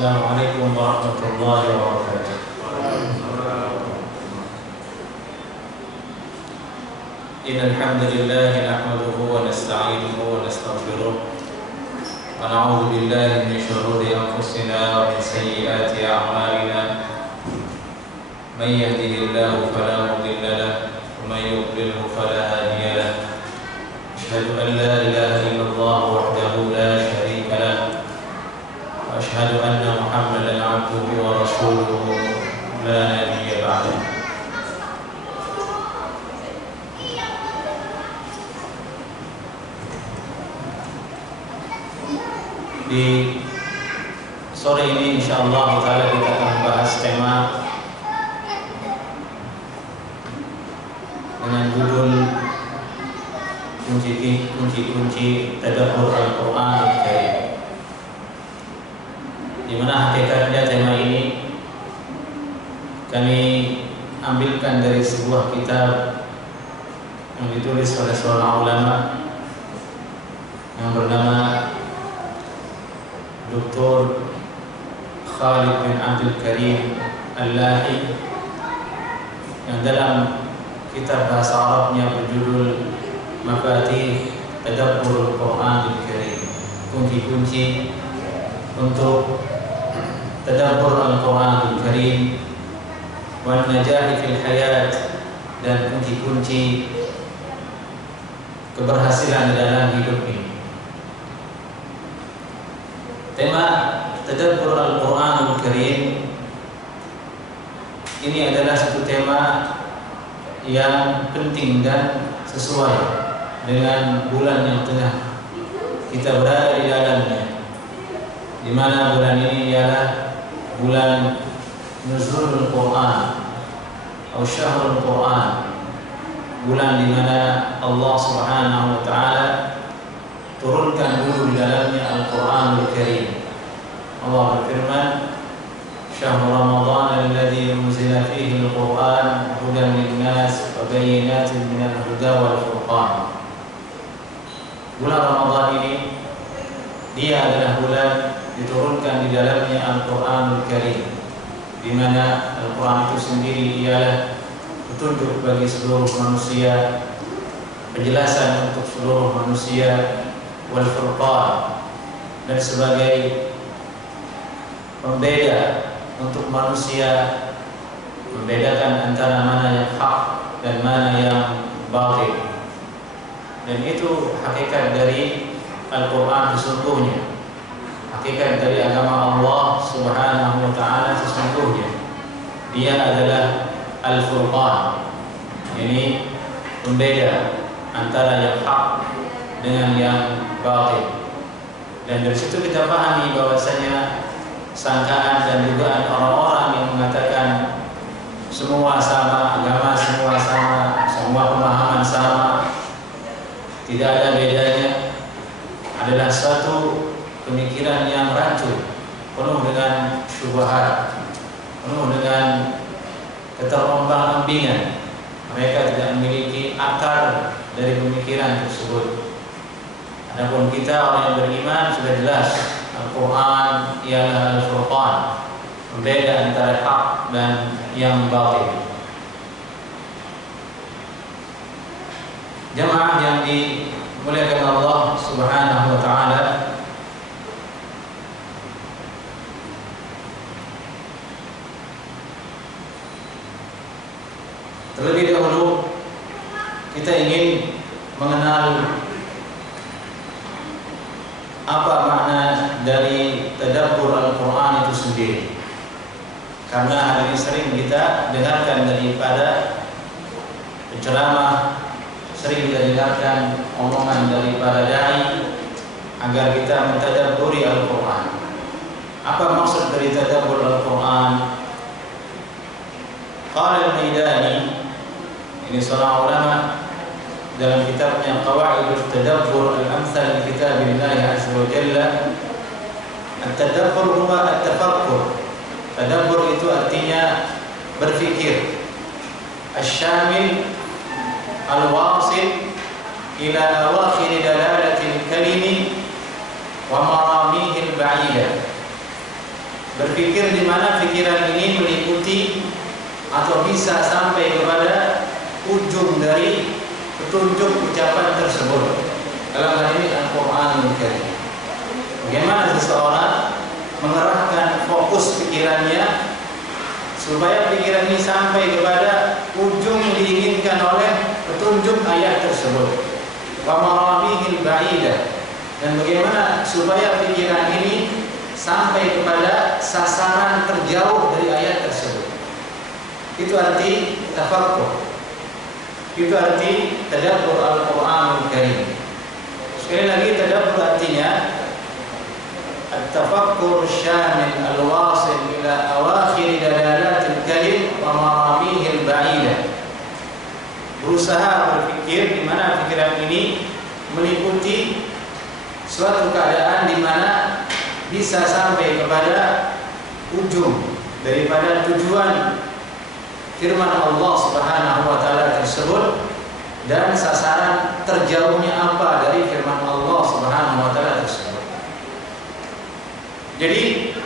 Assalamualaikum warahmatullahi wabarakatuh. Innal hamdalillah nahmaduhu wa nasta'inuhu wa nastaghfiruh wa na'udzu billahi min shururi anfusina wa min sayyiati a'malina. Man yahdihillahu fala mudilla lahu wa man yudlilhu fala hadiya lahu. Asyhadu an la ilaha illallah wahdahu la syarika lahu wa asyhadu anna Muhammadan 'abduhu wa rasuluhu la nabiyya ba'dahu. Di sore ini insyaallah taala kita akan membahas tema dengan judul kunci-kunci tadabbur Al-Qur'an Al-Karim. Di mana hakikatnya tema ini kami ambilkan dari sebuah kitab yang ditulis oleh seorang ulama yang bernama Dr. Khalid bin Abdul Karim Al-Lahi, yang dalam kitab bahasa Arabnya berjudul Mafatih Tadabbur Al-Quran Al-Karim, kunci-kunci untuk tadabbur Al-Quran Al-Karim wan najahi fil hayat, dan kunci-kunci keberhasilan dalam hidup ini. Tema tadabbur Al-Quran Al-Karim ini adalah satu tema yang penting dan sesuai dengan bulan yang tengah kita berada di dalamnya, di mana bulan ini ialah bulan Nuzulul Quran atau Syahrul Quran, bulan di mana Allah Subhanahu wa taala turunkan dulu di dalamnya Al-Quranul Karim. Allah berfirman, "Syahrul Ramadan alladzi unzila fihi al-Quran hudan lin-nas wa bayyinatin minal huda wal furqan." Bulan Ramadan ini dia adalah bulan diturunkan di dalamnya Al-Quranul Karim, di mana Al-Quran itu sendiri ialah petunjuk bagi seluruh manusia, penjelasan untuk seluruh manusia, wal furqan, dan sebagai pembeda untuk manusia, membedakan antara mana yang hak dan mana yang batil. Dan itu hakikat dari Al-Quran sesungguhnya, hakikat dari agama Allah Subhanahu wa ta'ala sesungguhnya. Dia adalah Al-Furqan, ini pembeda antara yang hak dengan yang batil. Dan dari situ kita pahami bahwasanya sangkaan dan dugaan orang-orang yang mengatakan semua sama, agama semua sama, semua pemahaman sama, tidak ada bedanya, adalah suatu pemikiran yang rancu, penuh dengan syubhat, penuh dengan keterombang-ambingan. Mereka tidak memiliki akar dari pemikiran tersebut. Adapun kita orang yang beriman sudah jelas, Al-Quran ialah Al-Furqan, membeda antara hak dan yang batil. Jamaah yang dimuliakan Allah Subhanahu wa ta'ala, terlebih dahulu kita ingin mengenal apa makna dari tadabbur Al-Quran itu sendiri. Karena hal ini sering kita dengarkan daripada penceramah, sering kita dengarkan omongan daripada dai agar kita mentadabburi Al-Quran. Apa maksud dari tadabbur Al-Quran? Qala Al-Maidani, ini seorang ulama, dalam kitabnya Qawaidut Tadabbur Al-Amthal li Kitabillah Azza wa Jalla, at-tadabbur huwa at-tafakkur. Tadabbur itu artinya berfikir. Asy-syamil al-wasil ila awakhir dalalatil kalimi wa maramihi al-ba'idah. Berpikir di mana pikiran ini meliputi atau bisa sampai kepada ujung dari petunjuk ucapan tersebut. Dalam hal ini Al-Qur'anul Karim. Bagaimana seseorang mengerahkan fokus pikirannya supaya pikiran ini sampai kepada ujung yang diinginkan oleh petunjuk ayat tersebut. Wa maramihil ba'idah. Dan bagaimana supaya pikiran ini sampai kepada sasaran terjauh dari ayat tersebut. Itu arti tafakkur. Itu arti tadabbur Al-Qur'anul Karim. Sekali lagi, tadabbur artinya at-tafakkur syamil al-wasil ila awakhir dalalatil kalim wa maramihil ba'idah. Berusaha berpikir di mana pikiran ini meliputi suatu keadaan di mana bisa sampai kepada ujung daripada tujuan firman Allah Subhanahu wa taala tersebut dan sasaran terjauhnya apa dari firman Allah Subhanahu wa taala tersebut. Jadi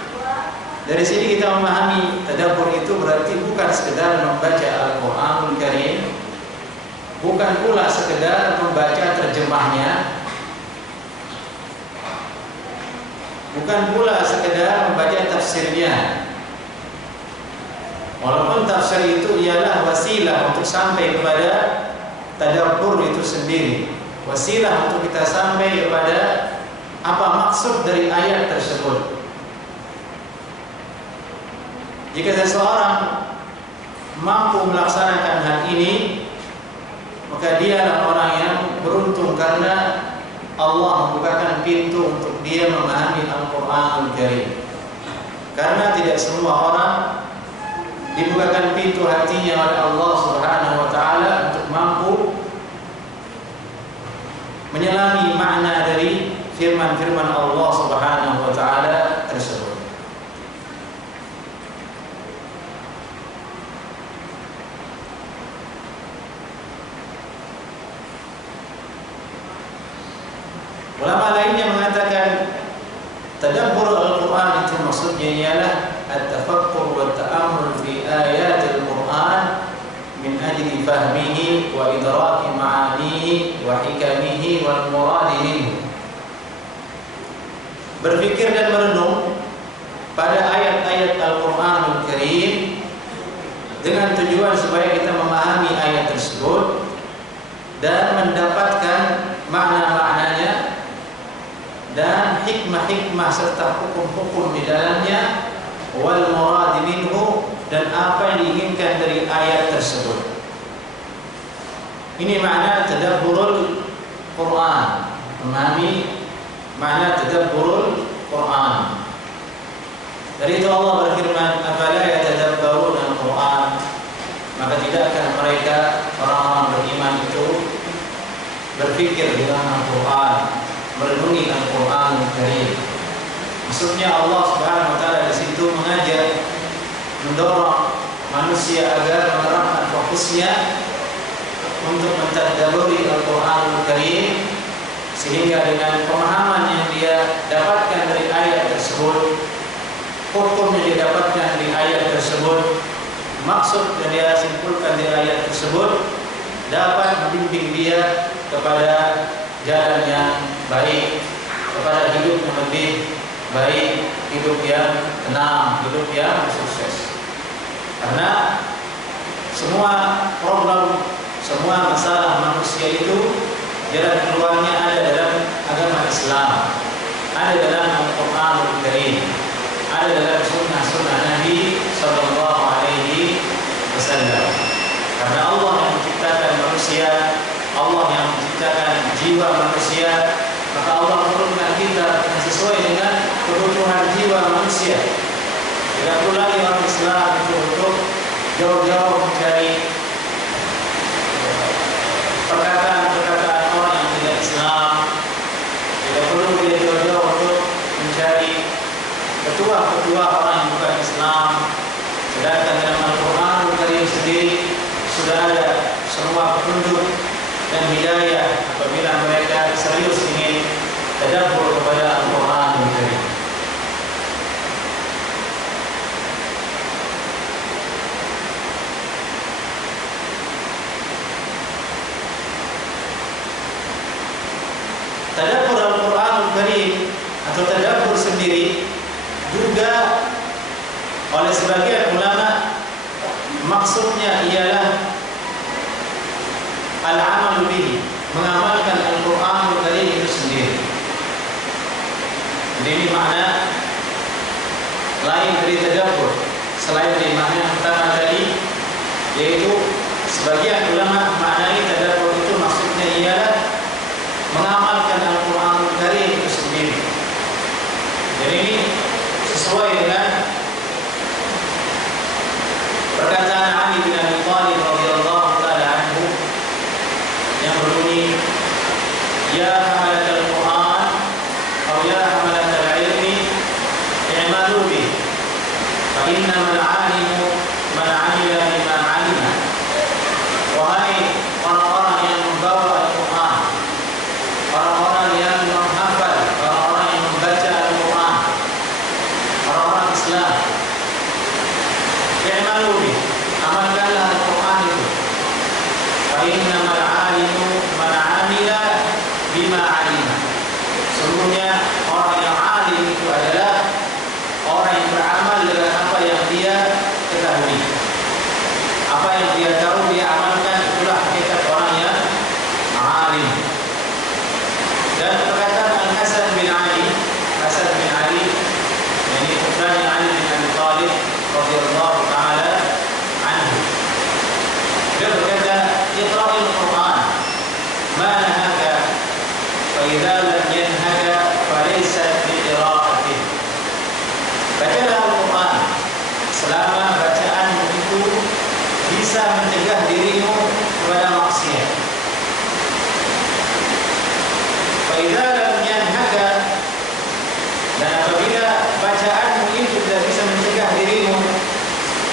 dari sini kita memahami tadabbur itu berarti bukan sekedar membaca Al-Qur'anul Karim, bukan pula sekedar membaca terjemahnya, bukan pula sekedar membaca tafsirnya. Walaupun tafsir itu ialah wasilah untuk sampai kepada tadabbur itu sendiri, wasilah untuk kita sampai kepada apa maksud dari ayat tersebut. Jika seseorang mampu melaksanakan hal ini, maka dialah orang yang beruntung karena Allah membukakan pintu untuk dia memahami Al-Qur'anul Karim. Karena tidak semua orang dibukakan pintu hatinya oleh Allah Subhanahu wa taala untuk mampu menyelami makna dari firman-firman Allah Subhanahu wa taala tersebut. Ulama lainnya mengatakan tadabbur Al-Qur'an itu maksudnya ialah at-tafakkur wa ta'ammul fi ayatil Qur'an min ajli fahmihi wa idraki ma'anihi wa hikamihi wal muradihi. Berpikir dan merenung pada ayat-ayat Al-Qur'anul Karim dengan tujuan supaya kita memahami ayat tersebut dan mendapatkan makna-maknanya dan hikmah-hikmah serta hukum-hukum di dalamnya, wal murad minhu, dan apa yang diinginkan dari ayat tersebut. Ini makna tadabburul Quran, memahami makna tadabburul Quran. Dari itu Allah berfirman, afala yatadabbaruna al-Quran, maka tidakkah mereka orang-orang beriman itu berpikir dengan Al-Quran, merenungi Al-Qur'anul Karim. Maksudnya Allah Subhanahu wa taala di situ mengajak, mendorong manusia agar mengerahkan fokusnya untuk mentadabburi Al-Qur'anul Karim, sehingga dengan pemahaman yang dia dapatkan dari ayat tersebut, hukum yang dia dapatkan dari ayat tersebut, maksud yang dia simpulkan dari ayat tersebut, dapat membimbing dia kepada jalan yang baik, kepada hidup yang lebih baik, hidup yang tenang, hidup yang sukses. Karena semua problem, semua masalah manusia itu jalan keluarnya ada dalam agama Islam, ada dalam Al-Qur'anul Karim, ada dalam sunnah-sunnah Nabi Sallallahu Alaihi Wasallam. Karena Allah yang menciptakan manusia, Allah yang menciptakan jiwa manusia, maka Allah menurunkan kita sesuai dengan kebutuhan jiwa manusia. Tidak perlu lagi orang Islam itu untuk jauh-jauh mencari perkataan-perkataan orang yang tidak Islam. Tidak perlu dia jauh-jauh untuk mencari petuah-petuah orang yang bukan Islam. Sedangkan dalam Al-Qur'anul Karim sendiri sudah ada semua petunjuk dan hidayah apabila mereka serius ingin tadabbur kepada Al-Qur'anul Karim. sebagian ulama maksudnya ialah al-amal bihi, mengamalkan Al-Qur'anul Karim itu sendiri. Jadi ini makna lain dari tadabbur, selain dari makna yang pertama tadi, yaitu sebagian ulama maknai tadabbur itu maksudnya ialah mengamalkan Al-Qur'anul Karim itu sendiri. Jadi ini sesuai dengan perkataan Ali bin Abi Thalib radhiyallahu taala anhu yang berbunyi, ya hamalatal Qur'an atau ya hamalatal ilmi i'malu bih fa innamal 'alimu man 'amila bima 'alima. Wahai orang-orang yang membawa Al-Qur'an, orang-orang yang menghafal, orang-orang yang membaca Al-Qur'an, orang-orang Islam, i'malu bih, amalkanlah Al-Qur'an itu. Fa innamal 'alimu man 'amila bima 'alima. Sesungguhnya orang yang alim itu adalah orang yang beramal dengan apa yang dia ketahui. Apa yang dia tahu dia amalkan, itulah hakikat orang yang alim. Dan perkataan Al-Hasan bin Ali, Hasan bin Ali, ini putranya Ali bin Abi Thalib radhiyallahu taala anhu. Dia berkata, "Iqra'il Qur'an, ma nahaka, fa idza lam yanhaka fa laysa bi qira'atin." Bacalah Al-Qur'an selama bacaanmu itu bisa mencegah dirimu kepada maksiat. Fa idza lam yanhaka, dan apabila bacaanmu itu tidak bisa mencegah dirimu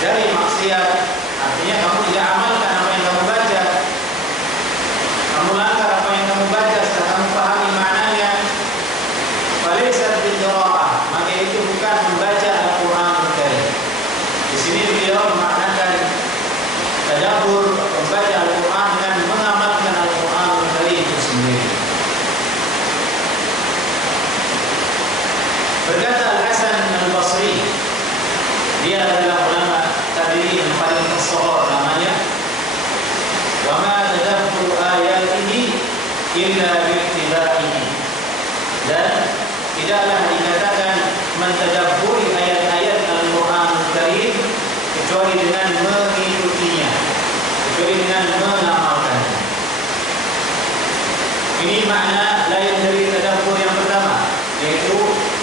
dari maksiat, artinya kamu tidak amalkan apa yang kamu baca, kamu langgar apa yang kamu baca setelah kamu pahami maknanya, falaysat biqira'ah, maka itu bukan membaca Al-Qur'anul Karim. Di sini beliau memaknakan tadabbur, membaca Al-Qur'an dengan mengamalkan Al-Qur'anul Karim itu sendiri. Berkata Al-Hasan Al-Basri, dia adalah ulama tabi'in yang paling tersohor namanya, wa ma tadabbur ayatihi illa bi'tiba'ihi, dan tidaklah dikatakan mentadabburi ayat-ayat Al-Qur'anul Karim kecuali dengan mengikutinya, kecuali dengan mengamalkannya. Ini makna lain dari tadabbur yang pertama, yaitu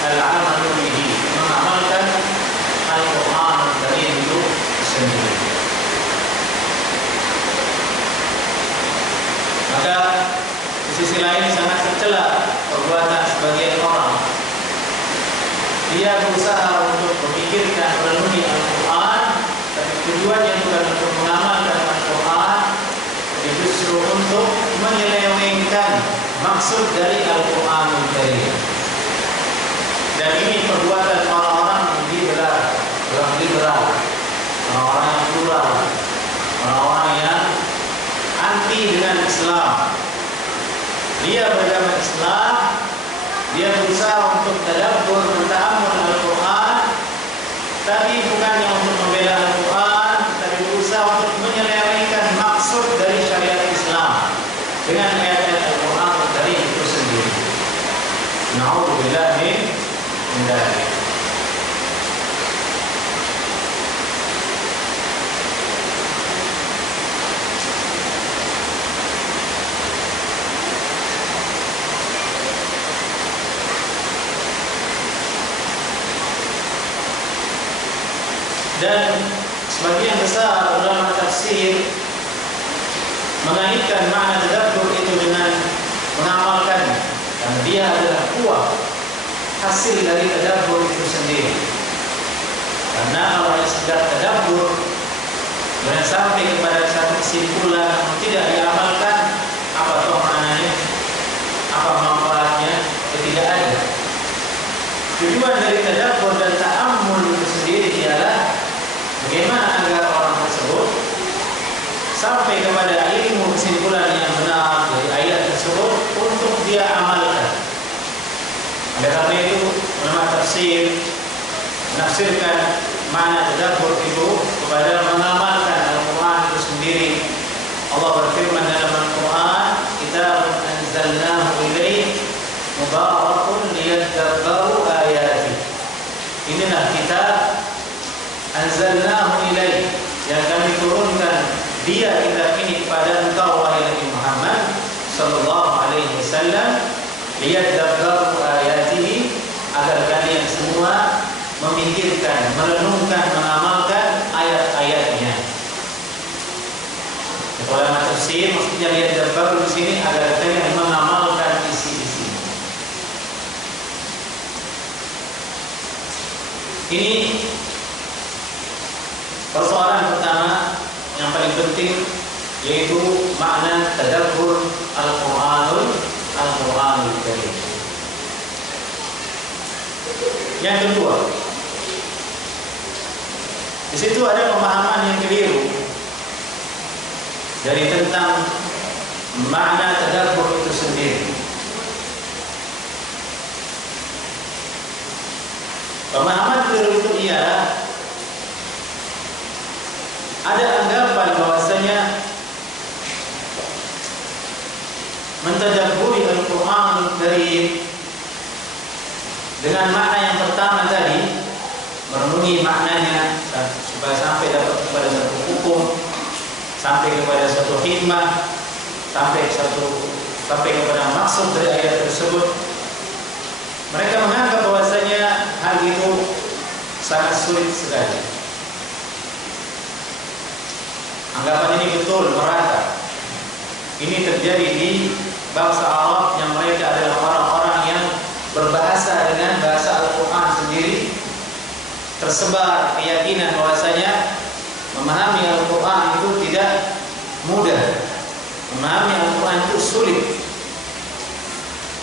al-amalu bihi, mengamalkan Al-Qur'anul Karim itu sendiri. Maka di sisi lain sangat tercela perbuatan sebagian orang. Dia berusaha untuk memikirkan, merenungi Al-Quran, tapi tujuannya bukan untuk mengamalkan Al-Quran, tapi justru untuk menyelewengkan maksud dari Al-Quranul Karim. Dan ini perbuatan orang-orang liberal, orang-orang yang plural, orang-orang yang anti dengan Islam. Dia beragama Islam, dia berusaha untuk tadabbur, menta'ammul Al-Quran, tapi bukannya untuk membela Al-Quran, tapi berusaha untuk menyelewengkan maksud dari syariat Islam dengan ayat-ayat Al-Quran dari itu sendiri. Na'udzubillah min dzalik. Dan sebagian besar ulama tafsir mengaitkan makna tadabbur itu dengan mengamalkannya, karena dia adalah kuah hasil dari tadabbur itu sendiri. Karena kalau sekedar tadabbur dan sampai kepada satu kesimpulan yang tidak diamalkan, apa toh maknanya, apa manfaatnya, tidak ada. Tujuan dari tadabbur dan ta'ammul itu sendiri ialah bagaimana agar orang tersebut sampai kepada ilmu kesimpulan yang benar dari ayat tersebut untuk dia amalkan. Oleh karena itu, ulama tafsir menafsirkan makna tadabbur dia kitab ini kepada engkau wahai Nabi Muhammad sallallahu alaihi wasallam, liyadabbaru ayatihi, agar kalian semua memikirkan, merenungkan, mengamalkan ayat-ayatnya. Ulama tafsir maksudnya liyadabbaru di sini agar kalian mengamalkan isi-isi. Ini persoalan pertama yang paling penting, yaitu makna tadabbur Al-Qur'anul Karim. Yang kedua, di situ ada pemahaman yang keliru dari tentang makna tadabbur itu sendiri. Pemahaman keliru itu ialah ada anggapan bahwasanya mentadabburi Al-Qur'an Karim dengan makna yang pertama tadi, merenungi maknanya supaya sampai dapat kepada satu hukum, sampai kepada satu hikmah, sampai kepada maksud dari ayat tersebut. Mereka menganggap bahwasanya hal itu sangat sulit sekali. Anggapan ini betul merata. Ini terjadi di bangsa Arab yang mereka adalah orang-orang yang berbahasa dengan bahasa Al-Quran sendiri. Tersebar keyakinan bahwasanya memahami Al-Quran itu tidak mudah, memahami Al-Quran itu sulit.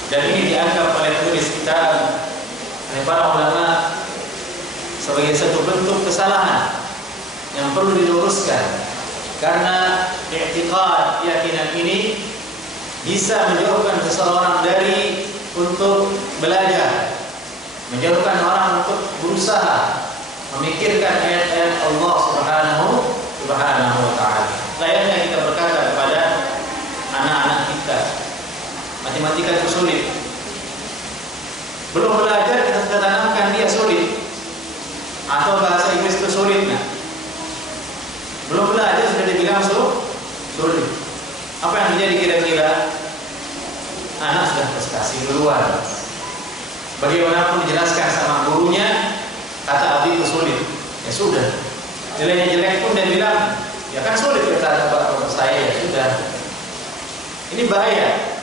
Dan ini dianggap oleh penulis kitab, oleh para ulama, sebagai satu bentuk kesalahan yang perlu diluruskan. Karena i'tiqad, keyakinan ini bisa menjauhkan seseorang dari untuk belajar, menjauhkan orang untuk berusaha memikirkan ayat-ayat Allah Subhanahu wa ta'ala. Layaknya kita berkata kepada anak-anak kita, matematika itu sulit. Belum belajar kita sudah tanamkan dia sulit. Atau bahasa Inggris itu sulit, nah. Belum belajar sudah dibilang sulit. Apa yang terjadi kira-kira? Anak sudah prestasi duluan. Bagaimanapun dijelaskan sama gurunya, kata Abi itu sulit. Ya sudah. Nilainya jelek pun dia bilang, ya kan sulit kata bapak saya. Ya sudah. Ini bahaya.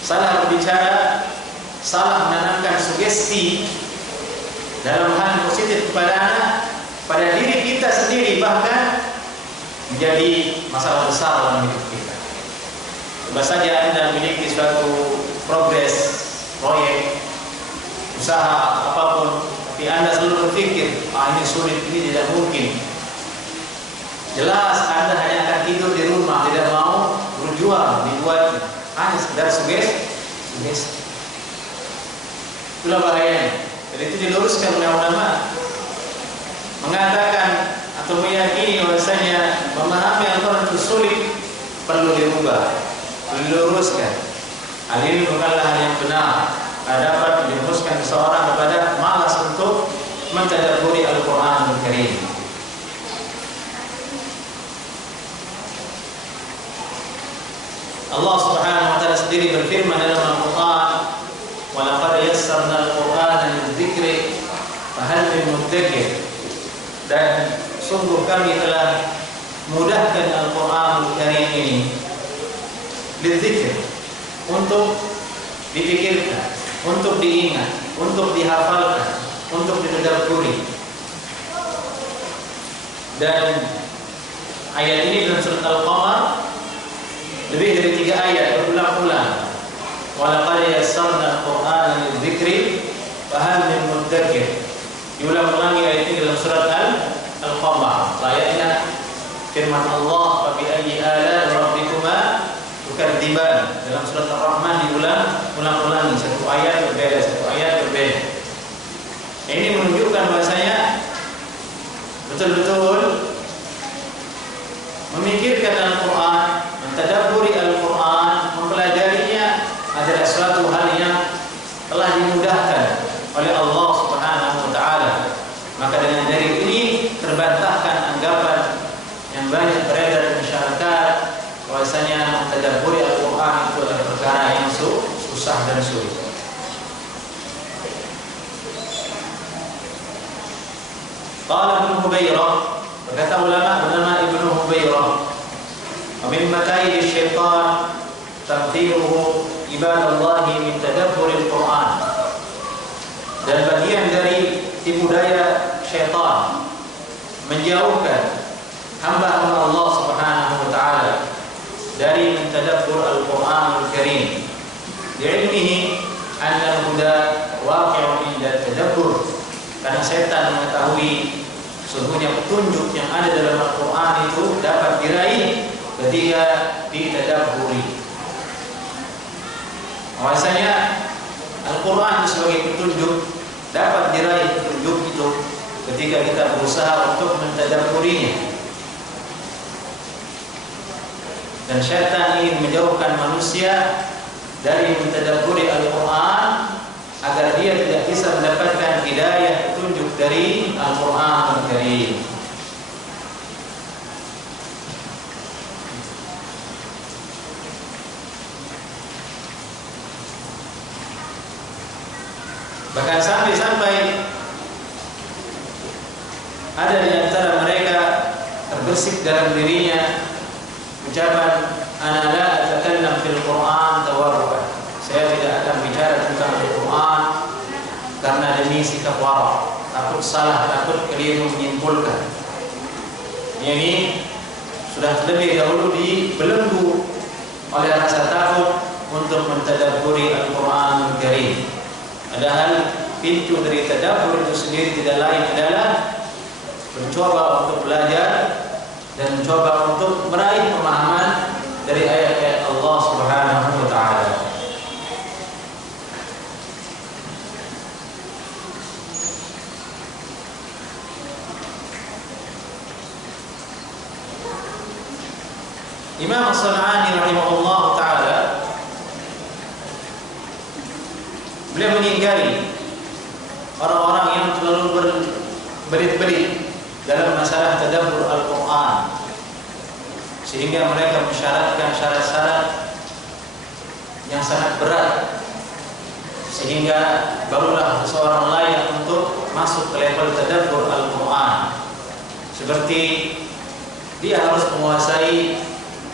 Salah berbicara, salah menanamkan sugesti dalam hal positif kepada anak, pada diri kita sendiri, bahkan menjadi masalah besar dalam hidup kita. Coba saja Anda memiliki suatu progres, proyek, usaha, apapun, tapi Anda selalu berpikir, ini sulit, ini tidak mungkin. Jelas Anda hanya akan tidur di rumah, tidak mau berjuang, dibuat hanya sekedar sugesti. Itulah bahayanya. Jadi itu diluruskan oleh ulama, mengatakan atau meyakini bahwasanya memahami Al-Quran itu sulit, perlu dirubah, perlu diluruskan. Hal ini bukanlah hal yang benar. Dapat menjerumuskan seseorang kepada malas untuk mentadabburi Al-Quran Karim. Allah Subhanahu wa ta'ala sendiri berfirman dalam Al-Quran, "Wa laqad yassarna al-Qur'ana lidzikri fahal min muddakir." Dan sungguh kami telah mudahkan Al-Quran Karim ini lidzikr, untuk dipikirkan, untuk diingat, untuk dihafalkan, untuk ditadabburi. Dan ayat ini dalam surat Al-Qamar lebih dari 3 ayat berulang-ulang. Wa laqad yassarna al-Qur'ana lidzikri fahal min muddakir. Diulang-ulangi ayat ini dalam surat Al-Qamar. Layaknya firman Allah, "Wa bi ayyi ala'i rabbikuma tukadziban." Dalam surat Ar-Rahman diulang-ulangi, satu ayat berbeda. Ini menunjukkan bahwasanya betul-betul memikirkan Al-Quran, mentadabburi Al-Quran, mempelajarinya adalah suatu hal yang telah dimudahkan oleh Allah Subhanahu wa ta'ala. Maka dengan dari ini terbantahkan anggapan yang banyak beredar di masyarakat bahwasanya mentadabburi Al-Quran itu adalah perkara yang susah dan sulit. Qala Ibnu Hubairah, berkata ulama Ibnu Hubairah, wa min makaidi syaitan tamthiluhu ibadallahi min tadabburi Al-Quran. Dan bagian dari tipu daya syaitan menjauhkan hamba-hamba Allah Subhanahu wa taala dari mentadabbur Al-Qur'anul Karim. Li'ilmihi anna al-huda waqi'un inda tadabbur. Karena setan mengetahui sesungguhnya petunjuk yang ada dalam Al-Qur'an itu dapat diraih ketika ditadabburi. Bahwasanya Al-Qur'an sebagai petunjuk dapat diraih petunjuk itu ketika kita berusaha untuk mentadabburinya. Dan syaitan ingin menjauhkan manusia dari mentadabburi Al-Quran agar dia tidak bisa mendapatkan hidayah petunjuk dari Al-Quran Al-Karim. Bahkan sampai ada di antara mereka terbersih dalam dirinya ucapan ana la atakallam fil Qur'an tawarrukan. Saya tidak akan bicara tentang Al-Quran karena demi sikap wara, takut salah, takut keliru menyimpulkan. Ini sudah lebih dahulu dibelenggu oleh rasa takut untuk mentadabburi Al-Quran Al-Karim. Padahal pintu dari tadabbur itu sendiri tidak lain adalah mencoba untuk belajar dan mencoba untuk meraih pemahaman dari ayat-ayat Allah Subhanahu wa taala. Imam As-San'ani rahimahullah taala beliau mengingkari orang-orang yang selalu berbelit-belit dalam masalah tadabbur Al-Quran, sehingga mereka mensyaratkan syarat-syarat yang sangat berat, sehingga barulah seseorang layak untuk masuk ke level tadabbur Al-Quran. Seperti dia harus menguasai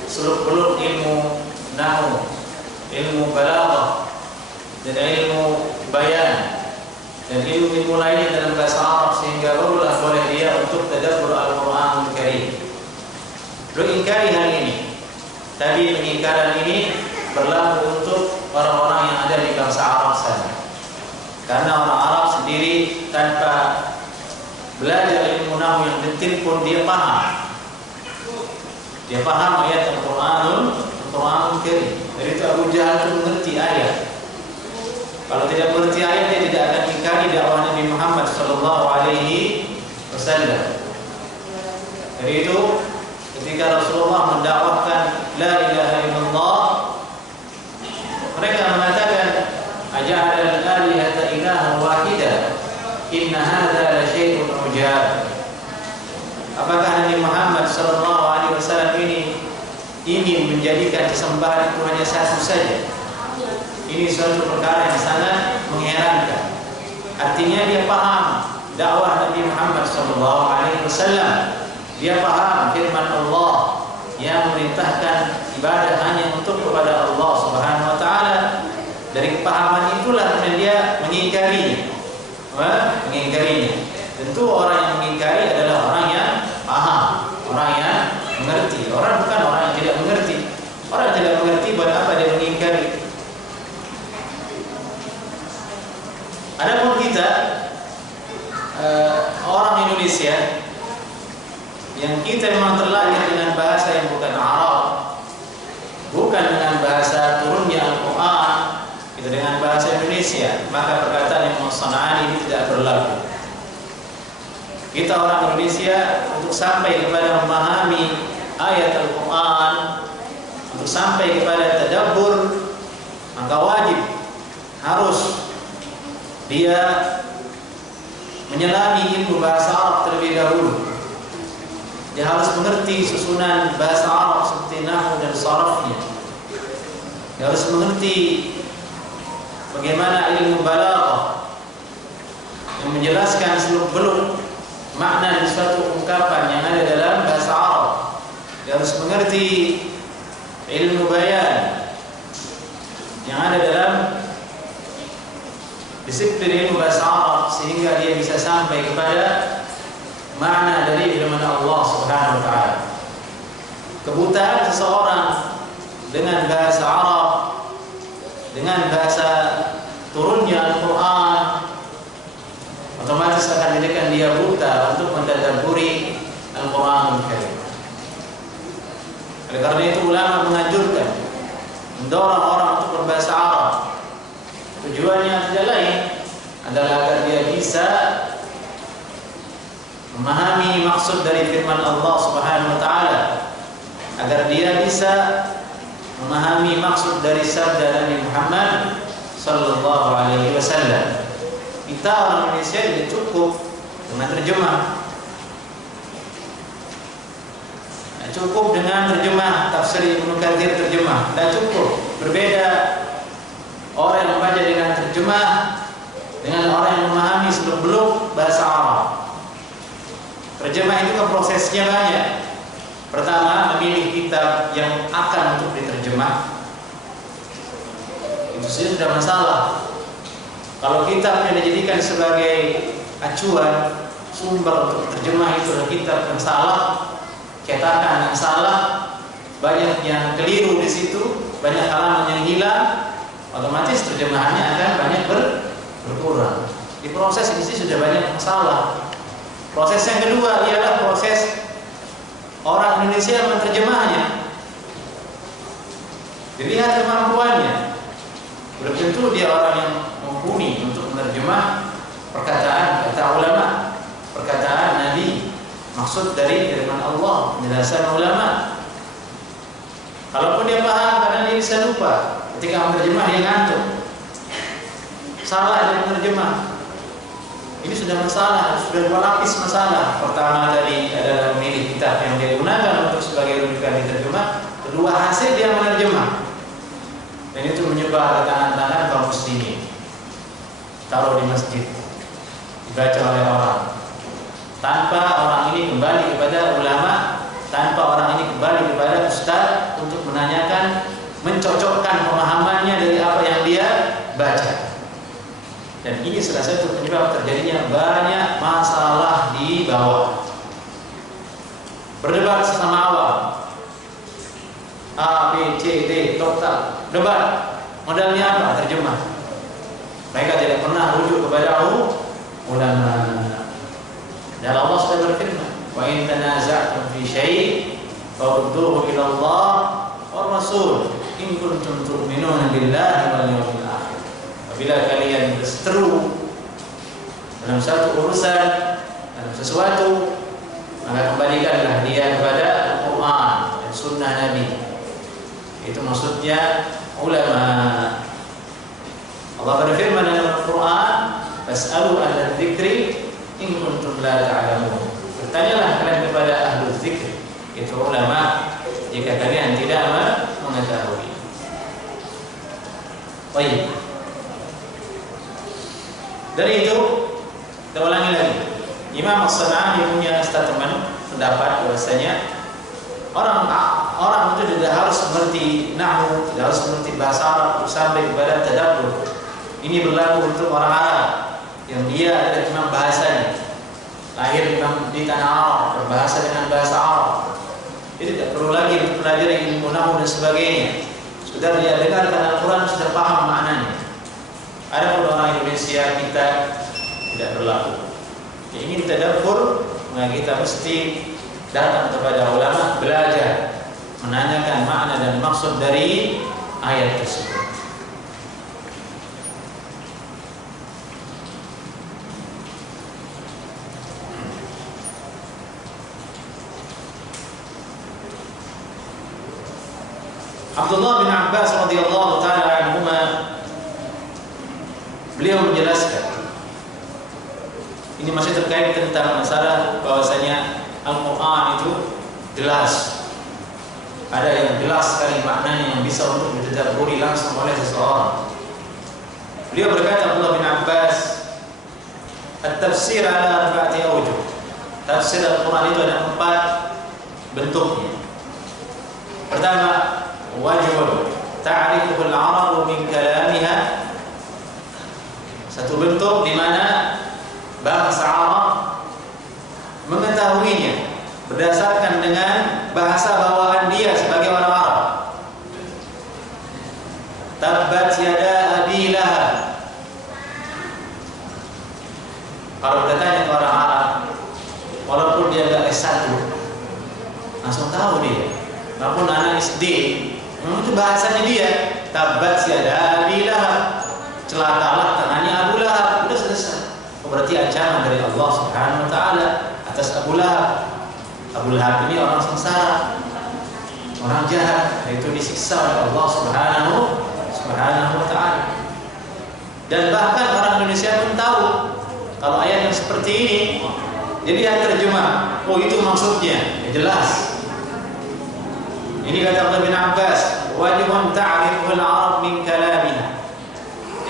seluk-beluk ilmu nahwu, ilmu balaghah, dan ilmu bayan, dan ilmu lainnya dalam bahasa Arab, sehingga barulah boleh dia untuk tadabbur Al-Quran Al-Karim. Beliau ingkari hal ini. Tadi pengingkaran ini berlaku untuk orang-orang yang ada di bangsa Arab saja. Karena orang Arab sendiri tanpa belajar ilmu nahwu yang detail pun dia paham. Dia paham ayat Al-Quranul Karim. Dari itu Abu Jahal itu mengerti ayat. Kalau tidak mengerti ayat, dia tidak akan ingkari dakwah Nabi Muhammad sallallahu alaihi wasallam. Dari itu ketika Rasulullah mendakwahkan la ilaha illallah, mereka mengatakan aja'al al-alihata ilahan wahida inna hadza la syai'un ujab. Apakah Nabi Muhammad sallallahu alaihi wasallam ini ingin menjadikan sesembahan itu hanya satu saja? Ini suatu perkara yang sangat mengherankan. Artinya dia paham dakwah Nabi Muhammad SAW. Dia paham firman Allah yang memerintahkan ibadah hanya untuk kepada Allah Subhanahu Wa Taala. Dari kepahaman itulah dia mengingkarinya. Tentu orang yang mengingkari adalah orang yang paham, orang yang mengerti. Orang bukan orang yang tidak mengerti. Orang yang tidak mengerti buat apa dia mengingkari? Adapun kita orang Indonesia yang kita memang terlahir dengan bahasa yang bukan Arab, bukan dengan bahasa turunnya Al-Quran, kita dengan bahasa Indonesia, maka perkataan yang As-San'ani ini tidak berlaku. Kita orang Indonesia untuk sampai kepada memahami ayat Al-Quran, untuk sampai kepada tadabbur, maka wajib harus dia menyelami ilmu bahasa Arab terlebih dahulu. dia harus mengerti susunan bahasa Arab seperti nahwu dan sharafnya. Dia harus mengerti bagaimana ilmu balaghah yang menjelaskan seluk-beluk makna dari suatu ungkapan yang ada dalam bahasa Arab. Dia harus mengerti ilmu bayan yang ada dalam disiplin ilmu bahasa Arab sehingga dia bisa sampai kepada makna dari firman Allah Subhanahu wa taala. Kebutaan seseorang dengan bahasa Arab, dengan bahasa turunnya Al-Qur'an, otomatis akan menjadikan dia buta untuk mentadabburi Al-Qur'anul Karim. Oleh karena itu ulama menganjurkan, mendorong orang untuk berbahasa Arab. Tujuannya tidak lain adalah agar dia bisa memahami maksud dari firman Allah Subhanahu wa taala, agar dia bisa memahami maksud dari sabda Nabi Muhammad sallallahu alaihi wasallam. Kita orang Indonesia tidak cukup dengan terjemah. Tidak cukup dengan terjemah tafsir Ibnu Katsir terjemah, tidak cukup. Berbeda orang yang membaca dengan terjemah dengan orang yang memahami seluk-beluk bahasa Arab. Terjemah itu kan prosesnya banyak. Pertama, memilih kitab yang akan untuk diterjemah. Itu saja sudah masalah. Kalau kitab yang dijadikan sebagai acuan sumber untuk terjemah itu adalah kitab yang salah, cetakan yang salah, banyak yang keliru di situ, banyak halaman yang hilang, otomatis terjemahannya akan banyak berkurang. Di proses ini sudah banyak masalah. Proses yang kedua ialah proses orang Indonesia menerjemahnya. Dilihat kemampuannya. Belum tentu dia orang yang mumpuni untuk menerjemah perkataan kata ulama, perkataan Nabi, maksud dari firman Allah, penjelasan ulama. Kalaupun dia paham, karena dia bisa lupa ketika menerjemah, dia ngantuk, salah dia menerjemah. Ini sudah masalah, sudah dua lapis masalah. Pertama tadi adalah memilih kitab yang dia gunakan untuk sebagai rujukan diterjemah. Kedua, hasil dia menerjemah, dan itu menyebar ke tangan-tangan kaum muslimin. Taruh di masjid, dibaca oleh orang, tanpa orang ini kembali kepada ulama, tanpa orang ini kembali kepada ustaz untuk menanyakan, mencocokkan pemahamannya dari apa yang dia baca. Dan ini salah satu penyebab terjadinya banyak masalah di bawah. Berdebat sesama awam, A, B, C, D, total debat. Modalnya apa? Terjemah. Mereka tidak pernah rujuk kepada ulama. Dan Allah sudah berfirman, wa in tanaza'tum fi syai' farudduhu ila Allah wa Rasul in kuntum tu'minuna billahi wal yawmil akhir. Bila kalian berseteru dalam satu urusan, dalam sesuatu, maka kembalikanlah dia kepada Al-Quran dan Sunnah Nabi. Itu maksudnya ulama. Allah berfirman dalam Al-Quran, "Fas'alu ahla dzikri in kuntum la ta'lamun." Bertanyalah kalian kepada ahlu dzikr, itu ulama, jika kalian tidak mengetahui. Baik. Dari itu, kita ulangi lagi. Imam As-San'ani punya statement, pendapat bahwasanya orang itu tidak harus mengerti nahwu, tidak harus mengerti bahasa Arab untuk sampai kepada tadabbur. Ini berlaku untuk orang Arab yang dia adalah imam bahasanya, lahir di tanah Arab, berbahasa dengan bahasa Arab. Jadi tidak perlu lagi untuk pelajari ilmu nahwu dan sebagainya. Sudah dia dengarkan Al-Quran, sudah paham maknanya. Ada pun orang Indonesia kita tidak berlaku. Yang ingin tadabbur, maka kita mesti datang kepada ulama, belajar, menanyakan makna dan maksud dari ayat tersebut. Abdullah bin Abbas radhiyallahu taala anhuma, beliau menjelaskan, ini masih terkait tentang masalah bahwasanya Al-Quran itu itu jelas. Ada yang jelas sekali maknanya yang bisa untuk ditadabburi langsung oleh seseorang. Beliau berkata, Abdullah bin Abbas, at-tafsir ala arba'ati awjuh. Tafsir Al-Quran itu ada 4 bentuknya. Pertama, wajhun ta'rifuhu al-'arabu min kalamiha. Satu bentuk di mana bangsa Arab mengetahuinya berdasarkan dengan bahasa bawaan dia sebagai orang Arab. Tabbat yada abi lahab. Kalau bertanya ke orang Arab, walaupun dia enggak S1, langsung tahu dia. Walaupun anak SD, itu bahasanya dia. Tabbat yada abi lahab. Celakalah tangannya Abu Lahab. Sudah selesai. Berarti ancaman dari Allah Subhanahu wa taala atas Abu Lahab. Abu Lahab ini orang sengsara, orang jahat, yaitu disiksa oleh Allah Subhanahu wa taala. Dan bahkan orang Indonesia pun tahu kalau ayat yang seperti ini. Jadi dia terjemah, oh itu maksudnya, ya jelas. Ini kata Abdullah bin Abbas, wajibun ta'rifu al-'arab min kalamiha.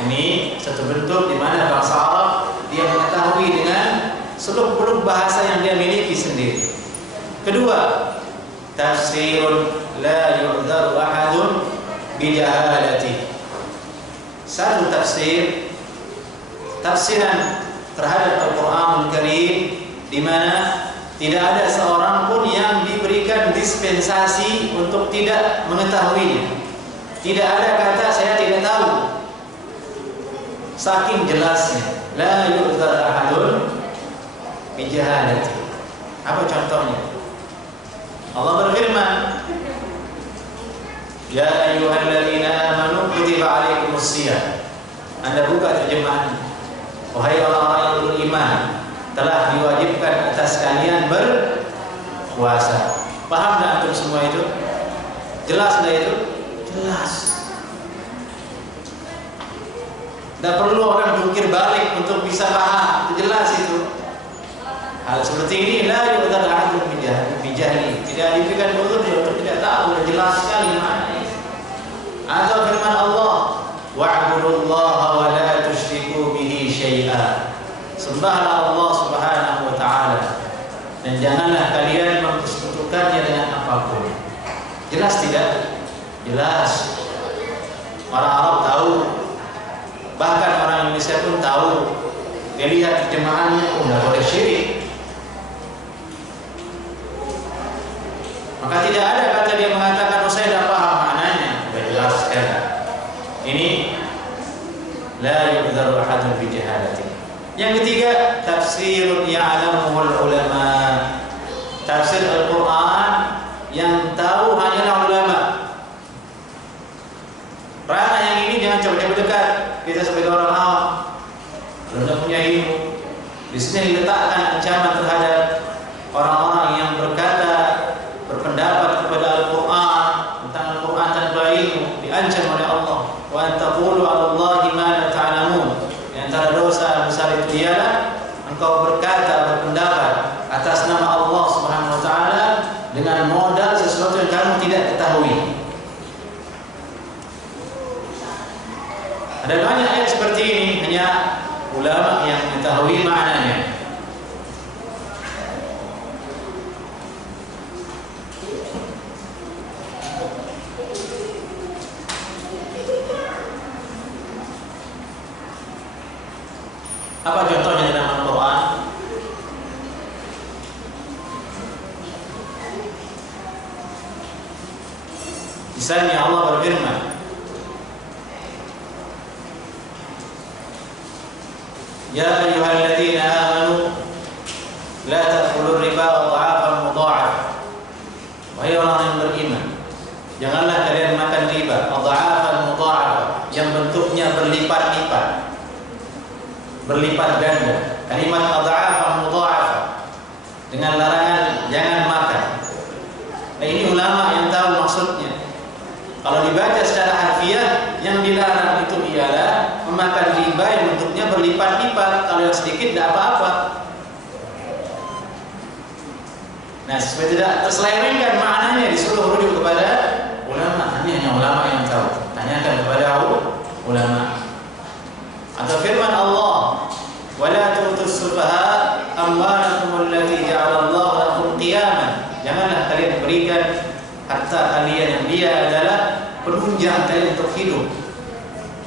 Ini satu bentuk di mana bangsa Arab dia mengetahui dengan seluk-beluk bahasa yang dia miliki sendiri. Kedua, tafsirun la yu'dharu ahadun bijahalati. Satu tafsiran terhadap Al-Qur'anul Karim di mana tidak ada seorang pun yang diberikan dispensasi untuk tidak mengetahuinya. Tidak ada kata saya tidak tahu. Saking jelasnya, la yu'dhar ahadun bijahalati. Apa contohnya? Allah berfirman, ya ayyuhalladzina amanu kutiba 'alaikumus-shiyam. Anda buka terjemahan. Wahai orang-orang yang beriman, telah diwajibkan atas kalian berpuasa. Paham enggak antum semua itu? Jelas enggak itu? Jelas. Tidak perlu orang berpikir balik untuk bisa paham. Jelas itu. Hal seperti ini la yu'dhar ahadun bijahli. Tidak diberikan uzur untuk tidak tahu. Jelas sekali maknanya. Atau firman Allah, wa'budullaha wa la tusyriku bihi syai'a. Sembahlah Allah Subhanahu wa taala dan janganlah kalian mempersekutukannya dengan apapun. Jelas tidak? Jelas. Orang Arab tahu. Bahkan orang Indonesia pun tahu. Dia lihat terjemahannya, tidak boleh syirik. Maka tidak ada kata dia mengatakan, oh saya tidak paham maknanya. Sudah jelas sekali. Ini la yu'dharu ahadun bijahalati. Yang ketiga, tafsirun ya'lamuhul ulama. Tafsir Al-Quran yang tahu hanyalah ulama. Ranah yang ini jangan coba-coba dekat. Kita sebagai orang awam kalau tidak punya ilmu, di sini diletakkan ancaman terhadap orang-orang yang berpendapat kepada Al-Quran tentang Al-Quran tanpa ilmu. Diancam oleh Allah, wa an taqulu 'ala Allahi ma la ta'lamun. Di antara dosa besar itu ialah engkau berpendapat atas nama Allah Subhanahu wa taala dengan modal sesuatu yang kamu tidak ketahui. Ada banyak ayat seperti ini, hanya ulama yang mengetahui maknanya. Apa contohnya dalam Al-Quran? Misalnya Allah berfirman, ya ayyuhalladzina amanu la ta'kulur riba adha'afan mudha'af. Wahai orang yang beriman, janganlah kalian makan riba adha'afan mudha'af, yang bentuknya berlipat-lipat, berlipat ganda. Kalimat adha'afan mudha'af dengan larangan jangan makan. Nah, ini ulama yang tahu maksudnya. Kalau dibaca secara harfiah, yang dilarang itu ialah memakan riba yang bentuknya berlipat-lipat. Kalau yang sedikit tidak apa-apa. Nah, supaya tidak terselewengkan maknanya disuruh rujuk kepada ulama. Ini hanya ulama yang tahu. Tanyakan kepada ulama. Atau firman Allah, "Wala tu'tus sufaha amwalakum allati ja'alallahu lakum qiyaman." Janganlah kalian berikan harta kalian yang dia adalah penunjang kalian untuk hidup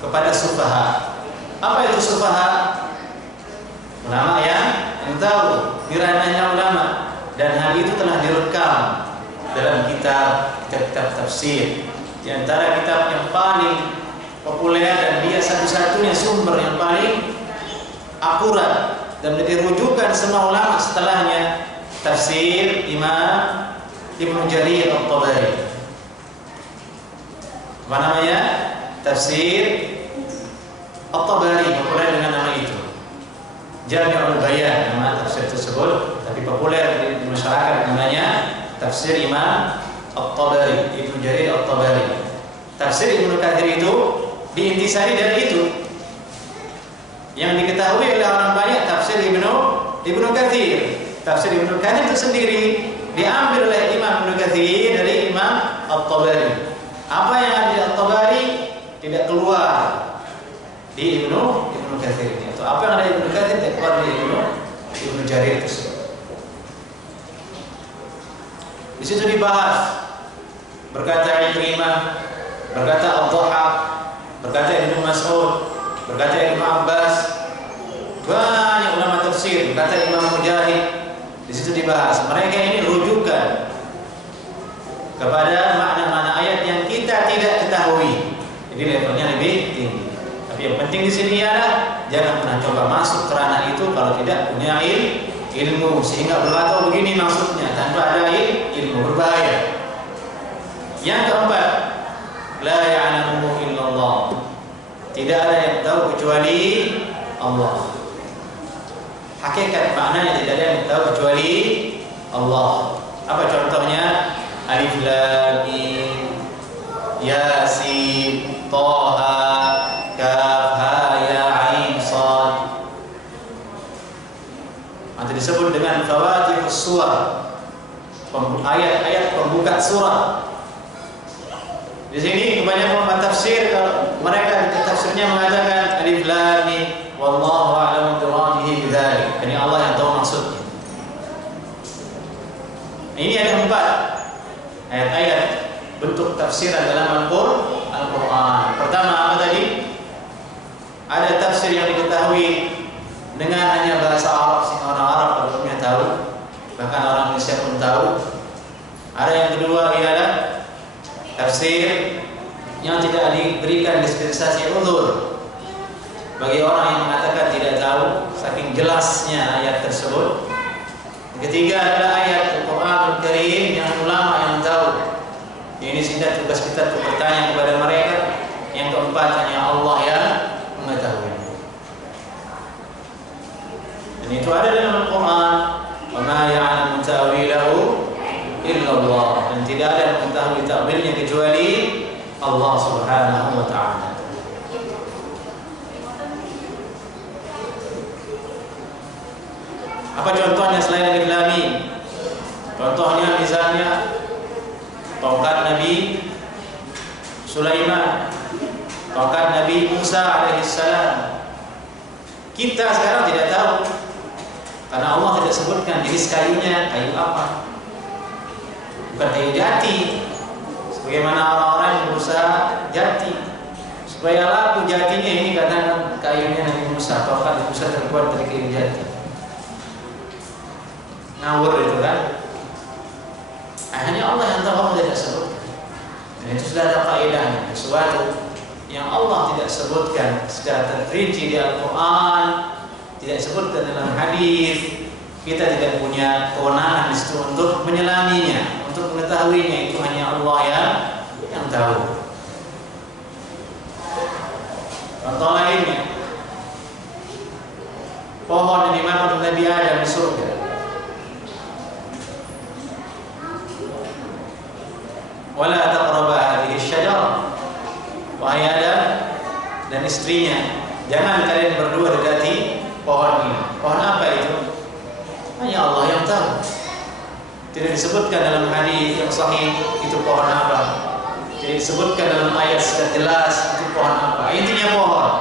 kepada sufaha. Apa itu sufaha? Ulama yang tahu, di ranahnya ulama. Dan hal itu telah direkam dalam kitab tafsir. Di antara kitab yang paling populer dan dia satu-satunya sumber yang paling akurat dan menjadi rujukan semua ulama setelahnya, tafsir Imam Ibnu Jarir At-Tabari. Apa namanya? Tafsir At-Tabari, populer dengan nama itu. Jami'ul Bayan nama tafsir tersebut, tapi populer di masyarakat namanya tafsir Imam At-Tabari, Ibnu Jarir At-Tabari. Tafsir Ibnu Katsir itu diintisari dari itu. Yang diketahui oleh orang banyak tafsir Ibnu Katsir. Tafsir Ibnu Katsir itu sendiri diambil oleh Imam Ibnu Katsir dari Imam At-Tabari. Apa yang ada di At-Tabari tidak keluar di Ibnu Katsir ini. Atau apa yang ada di Ibnu Katsir tidak keluar di Ibnu Jarir tersebut. Di situ dibahas, berkata Ikrimah, berkata Ad-Dhahhak, berkata Ibnu Mas'ud, berkata Ibnu Abbas, banyak ulama tafsir, berkata Imam Mujahid. Di situ dibahas. Mereka ini rujukan kepada makna-makna ayat yang kita tidak ketahui. Jadi levelnya lebih tinggi. Tapi yang penting di sini adalah jangan pernah coba masuk ke ranah itu kalau tidak punya ilmu, sehingga berkata begini maksudnya tanpa ada ilmu, berbahaya. Yang keempat, la ya'lamu illallah. Tidak ada yang tahu kecuali Allah. Hakikat maknanya tidak ada yang tahu kecuali Allah. Apa contohnya? Alif Lam Mim, Yasin, Thaha, Kaf Ha Ya Ain Shad. Nanti disebut dengan Fawatihus Surah, ayat-ayat pembuka surah. Di sini kebanyakan ulama tafsir, kalau mereka tafsirnya mengatakan Alif Lam Mim, wallahu a'lamu bi muradihi bidzalik. Ini Allah yang tahu maksudnya. Ini ada 4 ayat-ayat bentuk tafsiran dalam Al-Quran. Pertama apa tadi? Ada tafsir yang diketahui dengan hanya bahasa Arab, sehingga orang Arab pada umumnya tahu, bahkan orang Indonesia pun tahu. Ada yang kedua ialah tafsir yang tidak diberikan dispensasi uzur bagi orang yang mengatakan tidak tahu, saking jelasnya ayat tersebut. Yang ketiga adalah ayat Al-Quranul Karim yang ulama yang tahu. Ini sudah tugas kita untuk bertanya kepada mereka. Yang keempat hanya Allah yang mengetahui. Dan itu ada dalam Al-Quran. Wa ma ya'lamu ta'wilahu illa Allah. Dan tidak ada yang mengetahui ta'wilnya kecuali Allah Subhanahu wa ta'ala. Apa contohnya selain Alif Lam Mim? Contohnya misalnya tongkat Nabi Sulaiman, tongkat Nabi Musa alaihissalam. Kita sekarang tidak tahu karena Allah tidak sebutkan jenis kayunya, kayu apa. Bukan kayu jati sebagaimana orang-orang yang berusaha jati. Supaya laku jatinya ini karena kayunya Nabi Musa, tongkat Musa terbuat dari kayu jati. Ngawur itu kan. Hanya Allah yang tahu, Allah tidak sebutkan. Dan itu sudah ada kaidahnya. Sesuatu yang Allah tidak sebutkan secara terperinci di Al-Quran, tidak sebutkan dalam hadis, kita tidak punya kewenangan di situ untuk menyelaminya, untuk mengetahuinya. Itu hanya Allah yang tahu. Contoh lainnya, pohon yang dimakan oleh Nabi Adam di surga. Wala taqraba hadhihi asy-syajarah. Wahai Adam dan istrinya, jangan kalian berdua dekati pohon ini. Pohon apa itu? Hanya Allah yang tahu. Tidak disebutkan dalam hadis yang sahih itu pohon apa. Tidak disebutkan dalam ayat secara jelas itu pohon apa. Intinya pohon.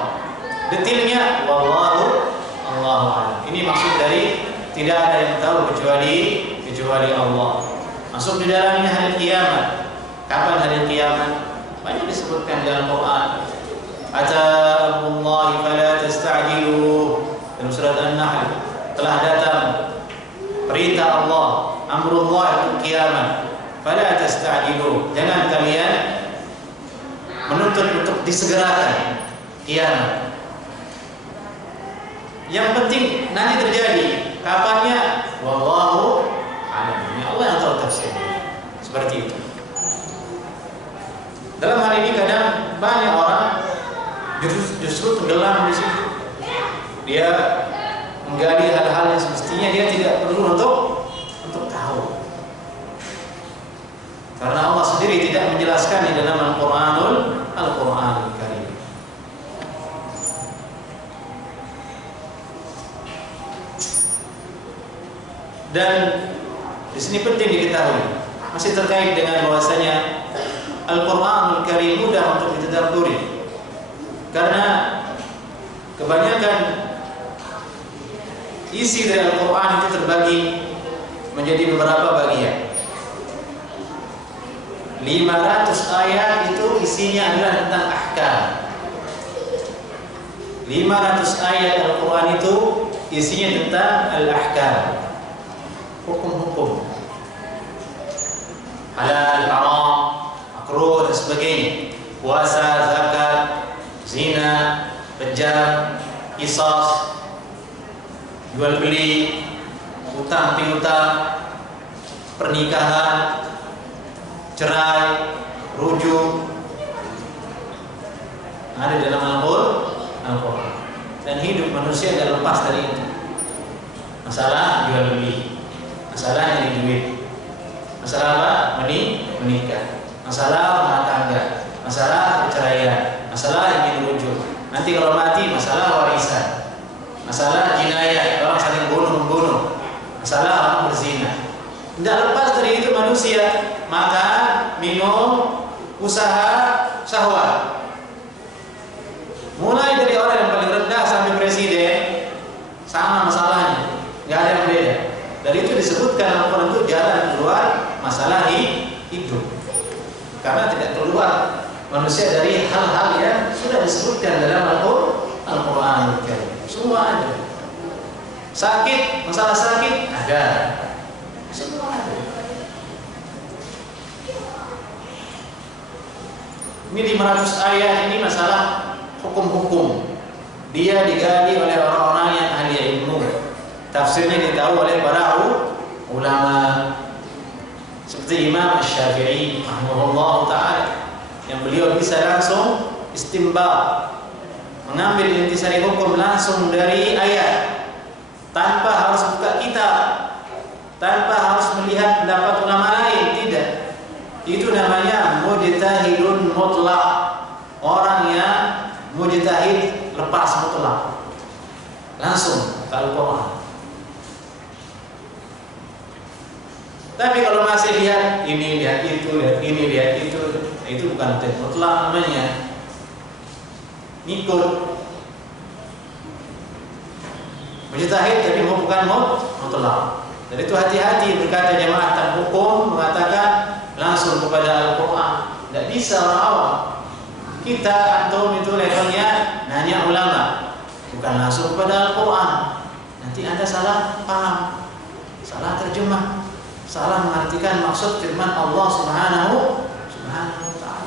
Detailnya wallahu a'lam. Ini maksud dari tidak ada yang tahu kecuali Allah. Masuk di dalamnya hari kiamat. Kapan hari kiamat? Banyak disebutkan dalam Quran. Ata amrullahi fala tasta'jiluh. Dalam surat An-Nahl telah datang perintah Allah, amrullah itu kiamat. Fala tasta'jiluh. Jangan kalian menuntut untuk disegerakan kiamat. Yang penting nanti terjadi. Kapannya? Wallahu a'lam. Allah yang tahu tafsirnya. Seperti itu. Dalam hal ini kadang banyak orang justru tenggelam di situ. Dia menggali hal-hal yang semestinya dia tidak perlu untuk tahu. Karena Allah sendiri tidak menjelaskan di dalam Al-Qur'anul Karim. Dan di sini penting diketahui, masih terkait dengan bahwasanya Al-Qur'anul Karim mudah untuk ditadabburi. Karena kebanyakan isi dari Al-Qur'an itu terbagi menjadi beberapa bagian. 500 ayat itu isinya adalah tentang ahkam. 500 ayat Al-Qur'an itu isinya tentang al-ahkam. Hukum-hukum. Halal, haram, makruh dan sebagainya. Puasa, zakat, zina, pejam, qisas, jual beli, utang piutang, pernikahan, cerai, rujuk, ada dalam Al-Quran. Dan hidup manusia tidak lepas dari itu. Masalah jual beli, masalah nyari duit, masalah apa? Menikah, masalah rumah tangga, masalah perceraian, masalah ingin rujuk. Nanti kalau mati masalah warisan, masalah jinayah, orang saling bunuh-membunuh, masalah orang berzina. Tidak lepas dari itu manusia. Makan, minum, usaha, syahwat. Mulai dari orang yang paling rendah sampai presiden, sama masalahnya, nggak ada yang beda. Dari itu disebutkan Al-Quran itu jalan keluar masalah hidup. Karena tidak keluar manusia dari hal-hal yang sudah disebutkan dalam Al-Quran. Semua ada. Sakit, masalah sakit ada. Semua ada. Ini 500 ayat ini masalah hukum-hukum. Dia digali oleh orang-orang yang ahli ilmu. Tafsirnya ditahu oleh para ulama. Seperti Imam Asy-Syafi'i rahimahullah ta'ala, yang beliau bisa langsung istinbat, mengambil intisari hukum langsung dari ayat, tanpa harus buka kitab, tanpa harus melihat pendapat ulama lain. Tidak. Itu namanya mujtahidun mutlak. Orang yang mujtahid lepas mutlak, langsung ke Al-Quran. Tapi kalau masih lihat ini, lihat itu, lihat ini, lihat itu bukan mutlak namanya. Ngikut. Mujtahid tapi bukan mutlak. Dari itu hati-hati berkata jamaah tentang hukum mengatakan langsung kepada Al-Quran. Tidak bisa orang awam. Kita antum itu levelnya nanya ulama, bukan langsung kepada Al-Quran. Nanti Anda salah paham, salah terjemah, salah mengartikan maksud firman Allah Subhanahu wa ta'ala.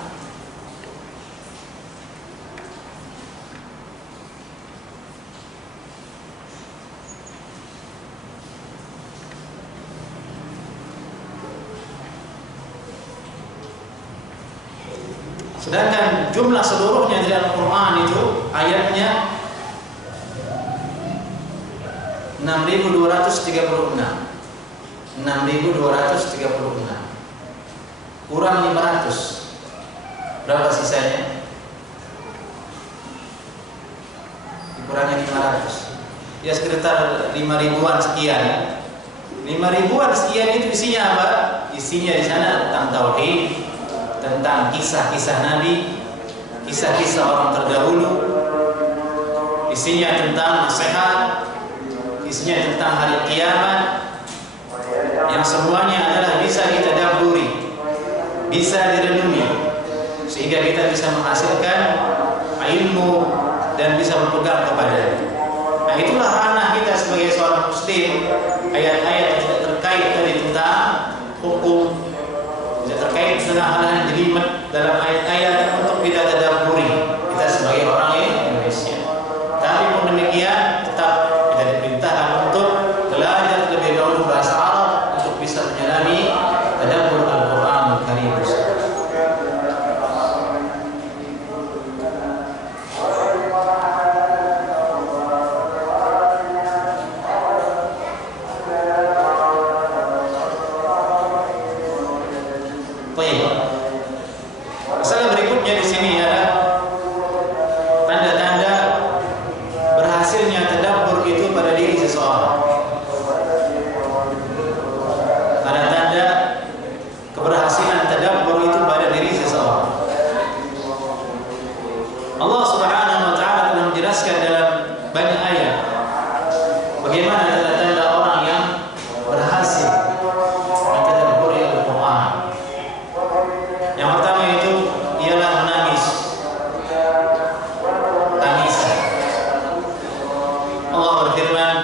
Sedangkan jumlah seluruhnya dari Al-Quran itu ayatnya 6.236. 6.236 kurang 500. Berapa sisanya? Dikurangi 500. Ya sekitar 5.000-an sekian. 5.000-an sekian itu isinya apa? Isinya di sana tentang tauhid, tentang kisah-kisah Nabi, kisah-kisah orang terdahulu, isinya tentang nasihat, isinya tentang hari kiamat, yang semuanya adalah bisa kita daburi, bisa direnungi, sehingga kita bisa menghasilkan ilmu dan bisa berpegang kepadanya. Nah, itulah ranah kita sebagai seorang muslim. Ayat-ayat yang tidak terkait tadi tentang hukum, tidak terkait dengan hal-hal yang jelimet dalam ayat-ayat untuk kita tadabburi, kita sebagai orang Indonesia. Tapi pun demikian tetap kita diperintahkan untuk belajar lebih dahulu bahasa Arab untuk bisa menyelami tadabbur Al-Qur'an Al-Karim. Masalah berikutnya di sini adalah tanda-tanda berhasilnya tadabbur itu pada diri seseorang. Tanda-tanda keberhasilan tadabbur itu pada diri seseorang. Allah Subhanahu wa taala telah menjelaskan dalam banyak ayat bagaimana tanda-tanda orang yang berhasil mentadabburi Al-Qur'an. Yang pertama itu ialah menangis. Tangisan. Allah berfirman,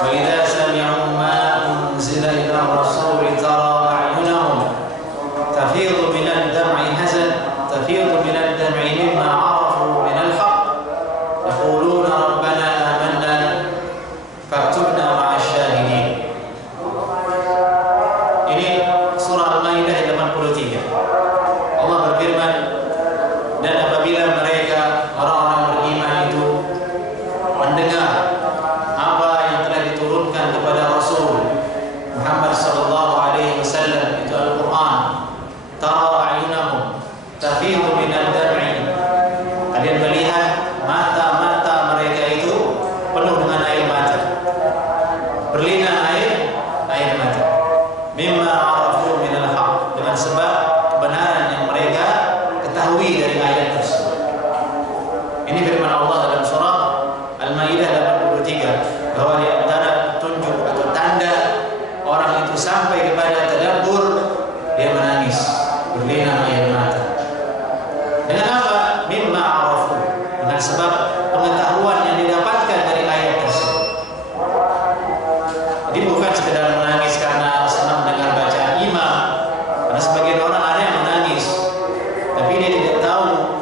"Wa idza sami'u ma unzila ila rasuli tara a'yunahum tafidhu min ad-dam'i tafidhu min ad-dam'i mimma 'arafu min al-haqq yaquluna rabbana amanna faktubna ma'asy syahidin." Ini surah Al-Maidah 83. Allah berfirman, dan apabila mereka orang-orang beriman itu mendengar apa yang telah diturunkan kepada Rasul Muhammad sallallahu alaihi wasallam itu Al-Qur'an, tara a'yunahum tafidhu min ad-dam'i, kalian melihat mata-mata mereka itu penuh dengan air mata, berlinang air mata, mimma 'arafu min al-haq, dengan sebab kebenaran yang mereka ketahui dari ayat tersebut. Ini firman Allah dalam surah Al-Maidah 83, bahwa di antara petunjuk atau tanda orang itu sampai kepada tadabbur, dia menangis, berlinang air mata. Dengan apa? Mimma 'arafu, dengan sebab pengetahuan yang didapatkan dari ayat tersebut. Jadi bukan sekedar menangis karena senang mendengar bacaan imam. Karena sebagian orang ada yang menangis, tapi dia tidak tahu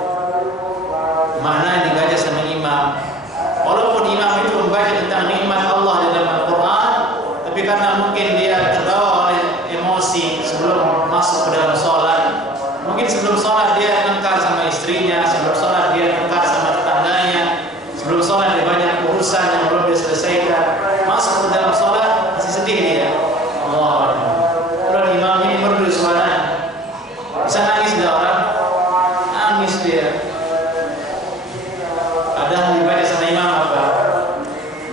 makna yang dibaca sama imam. Walaupun imam itu membaca tentang nikmat Allah dalam Al-Quran, tapi karena mungkin dia terbawa oleh emosi sebelum masuk ke dalam sholat, mungkin sebelum sholat dia tengkar sama istrinya, sebelum sholat dia tengkar sama tetangganya, sebelum sholat dia banyak urusan yang belum diselesaikan, masuk ke dalam sholat masih sedih dia. Allah Akbar. Kalau imam ini merdu suaranya, bisa nangis dia orang, nangis dia. Padahal dibaca sama imam apa?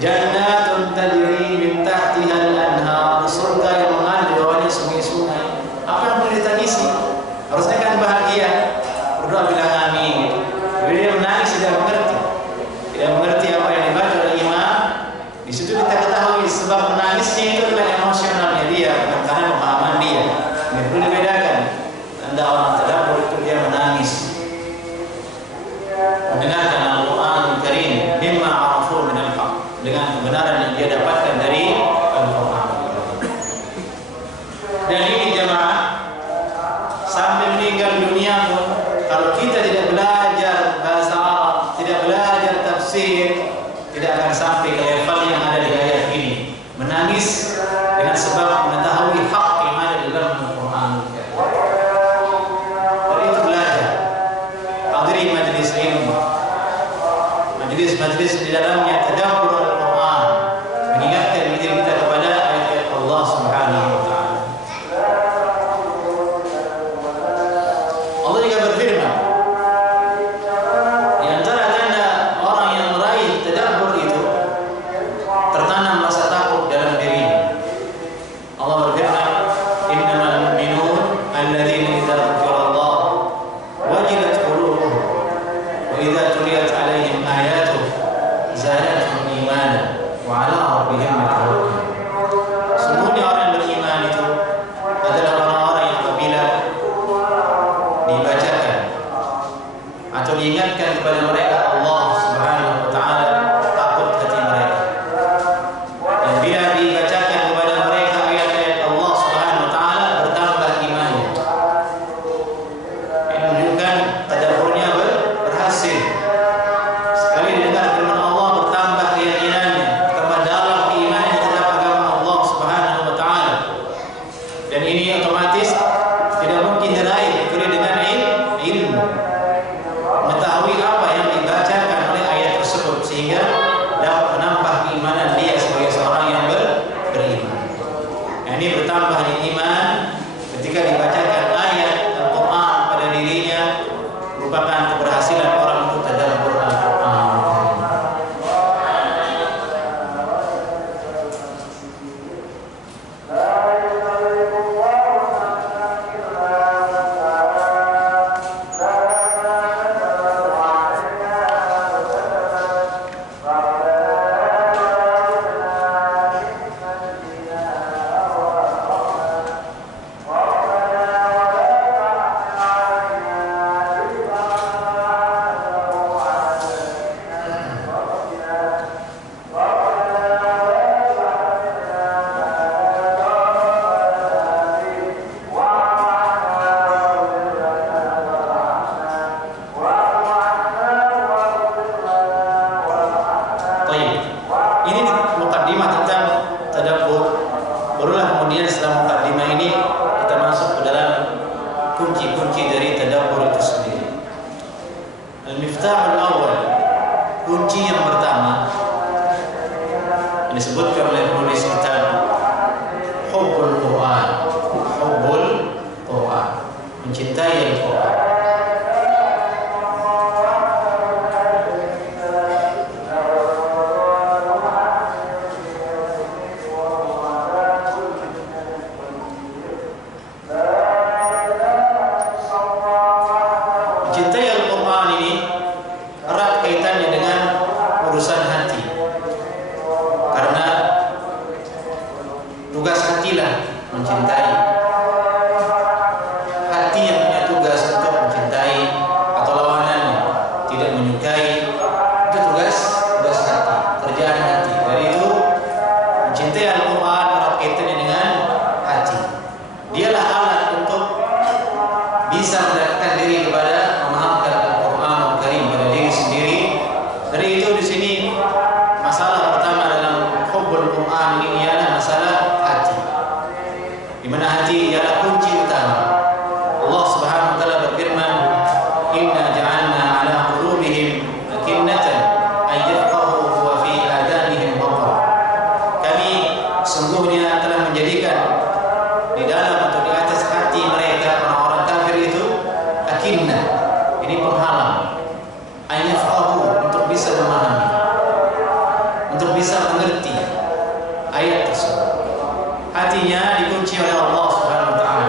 Jannatun tajri min tahtiha al-anhar, surga yang mengalir di bawahnya sungai-sungai. Apa yang perlu ditangisi? Harusnya kan bahagia. Berdoa bilang amin. Tapi dia menangis, tidak mengerti apa yang dibaca oleh imam. Di situ kita ketahui sebab menangisnya itu adalah emosionalnya dia, bukan karena pemahaman dia. Ini perlu dibedakan. Tanda orang tadabbur itu dia menangis, mendengarkan Al-Quran Al-Karim, mimma 'arafu min al-haq, dengan kebenaran yang dia dapatkan dari Al-Quran. Dan ini jemaah, sampai meninggal dunia pun, kalau kita tidak belajar bahasa Arab, tidak belajar tafsir, tidak akan sampai ke level yang ada di ayat ini, menangis dengan sebab mengetahui hak yang ada di dalam Al-Quran. Dari itu belajar, hadiri majlis ilmu, majlis di dalamnya tadabbur Al-Quran, mengingatkan diri kita kepada ayat Allah Subhanahu wa taala. Allah juga berfirman, otomatis tidak mungkin diraih kecuali dengan ilmu, mengetahui apa yang dibacakan oleh ayat tersebut sehingga dapat menambah keimanan dia sebagai seorang yang beriman. Nah, ini bertambahnya iman ketika dibacakan ayat Al-Quran pada dirinya merupakan keberhasilan orang untuk tadabbur Al-Quran. Disebutkan oleh penulis kitab Hubbul Quran, mencintai Al-Quran. Mencintai Al-Quran ini erat kaitannya dengan urusan hati. Karena tugas hatilah mencintai. Hati yang punya tugas untuk mencintai atau lawanannya tidak menyukai, itu tugas hati, kerjaan hati. Dari itu mencintai Al-Quran erat kaitannya dengan hati. Dialah alat untuk bisa mendekatkan diri kepada memahamkan Al-Quran Al-Karim pada diri sendiri. Dari itu di sini masalah pertama dalam hubbul Quran ini ialah masalah hati, di mana hati ialah kunci utama. Allah Subhanahu wa taala berfirman, "Inna ja'alna 'ala qulubihim akinnatan ay yafqahu wa fi adanihim waqra." Kami sungguhnya telah menjadikan di dalam atau di atas hati mereka orang-orang kafir itu akinnah, ini penghalang, ay yafqahu, untuk bisa memahami, untuk bisa mengerti ayat tersebut. Hatinya dikunci oleh Allah Subhanahu wa taala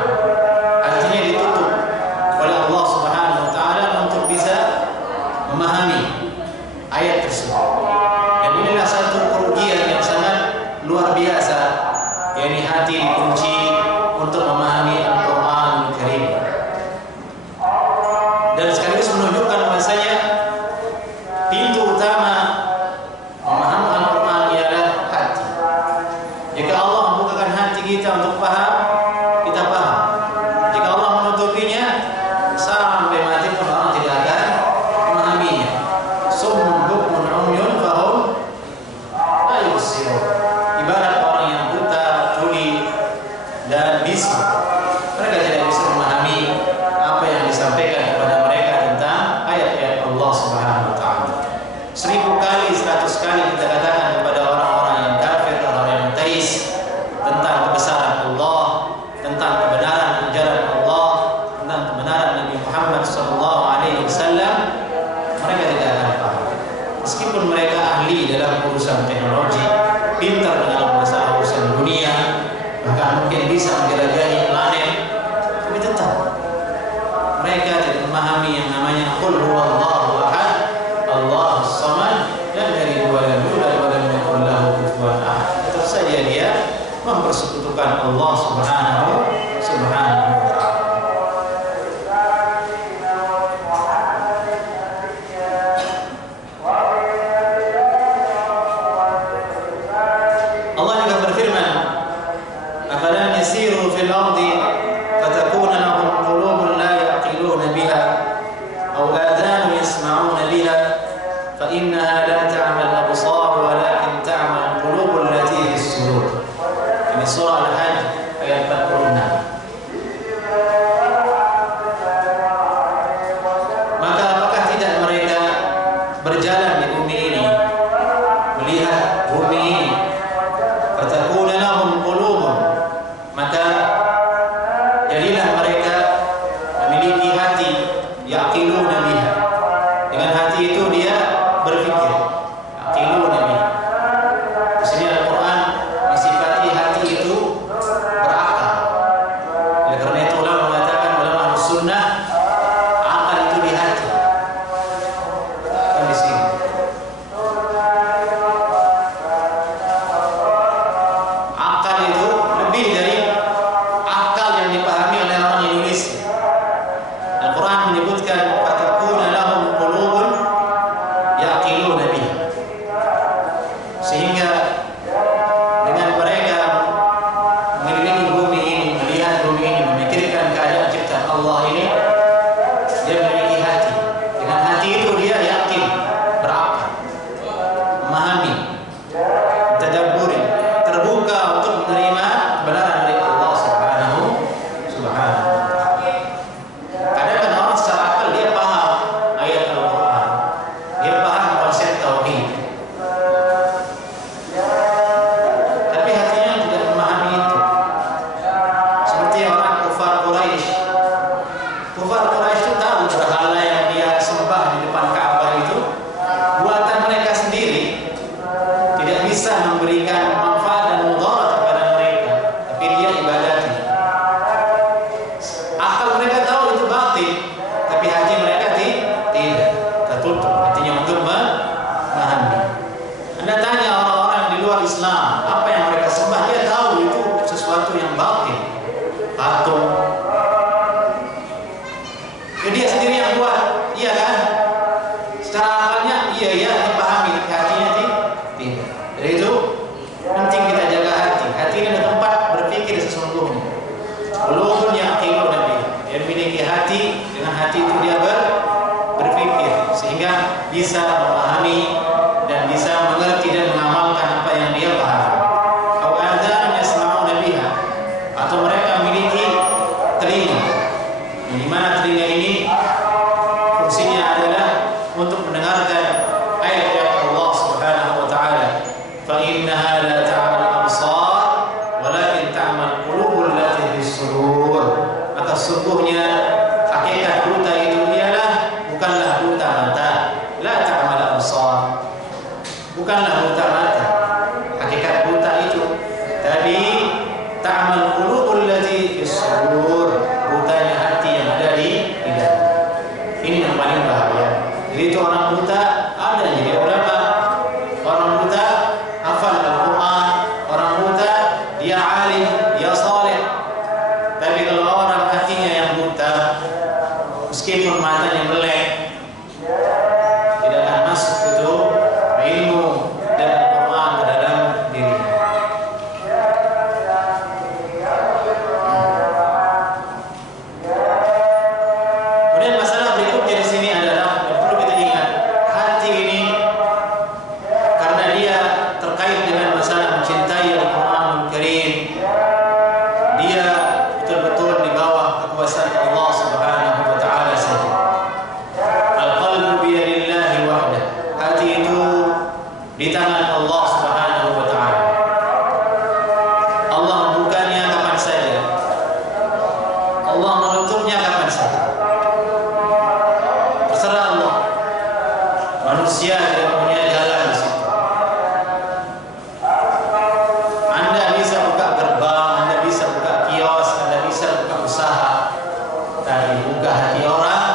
Inilah mereka memiliki hati, yaqiluna biha. Dengan hati itu dia berpikir, yaqiluna biha. Di sini Al-Quran mensifati hati itu berakal. Oleh karena itu ulama mengatakan, ulama Ahlussunnah, akal itu di hati, bukan di sini. Akal itu lebih dari akal yang dipahami oleh orang Indonesia. Al-Quran menyebutkan fatakuna lahum qulubun yaqiluna biha, sehingga dengan mereka mengelilingi bumi ini, melihat bumi ini, memikirkan keadaan ciptaan Allah ini, dia memiliki hati. Dengan hati itu dia yakin, berakal, memahami, tadabburi, terbuka untuk menerima kebenaran dari Allah Subhanahu wa Ta'ala. Kadang-kadang orang secara akal dia paham ayat Al-Quran, dia paham konsep tauhid, tapi hatinya tidak memahami itu. Seperti orang kufar Quraisy. Kufar Quraisy itu tahu berhala yang dia sembah di depan Ka'bah itu buatan mereka sendiri, tidak bisa memberikan manfaat dan mudarat kepada mereka, tapi dia ibadati. Akal mereka tahu itu batil, tapi hati mereka tidak, tertutup hatinya untuk memahami. Anda tanya orang-orang di luar Islam apa yang mereka sembah, dia tahu itu sesuatu yang batil, patung. Jadi dia sendiri yang buat, iya kan? Secara akalnya iya dia pahami, hatinya tidak. Jadi itu penting kita jaga hati. Hati ini adalah tempat berpikir sesungguhnya. Qulubun yaqiluna biha. Dia memiliki hati, dengan hati itu dia berpikir sehingga bisa memahami dan bisa mengerti dan mengamalkan apa yang dia pahami. Aw adhanun yasma'una biha, atau mereka memiliki telinga, di mana telinga ini fungsinya adalah untuk mendengarkan ayat-ayat Allah Subhanahu wa Ta'ala. Fa innaha la ta'mal absar walakin ta'mal qulubul lati fis sudur. Maka sungguhnya hakikat buta itu ialah bukanlah buta mata, la ta'mal absar, bukanlah buta mata hakikat buta itu, tapi ta'mal qulubul lati fis sudur, butanya hati yang ada di dalam. Ini yang paling bahaya. Jadi itu orang buta ada yang jadi ulama, orang buta hafal Al-Quran, orang buta dia alim, dia saleh. Tapi kalau orang hatinya yang buta, meskipun matanya melek, tidak akan masuk itu ilmu dan Al-Quran ke dalam dirinya. Kemudian masalah berikutnya di sini adalah yang perlu kita ingat, hati ini karena dia terkait dengan masalah mencintai Al-Quranul Karim, dia betul-betul di bawah kekuasaan Allah Subhanahu wa Ta'ala saja. Al-qalbu biyadillahi wahdah, hati itu di tangan Allah Subhanahu wa Ta'ala. Allah membukanya kapan saja, Allah menutupnya kapan saja, terserah Allah. Manusia tidak punya jalan di situ. Anda bisa buka gerbang, Anda bisa buka kios, Anda bisa buka usaha, tapi buka hati orang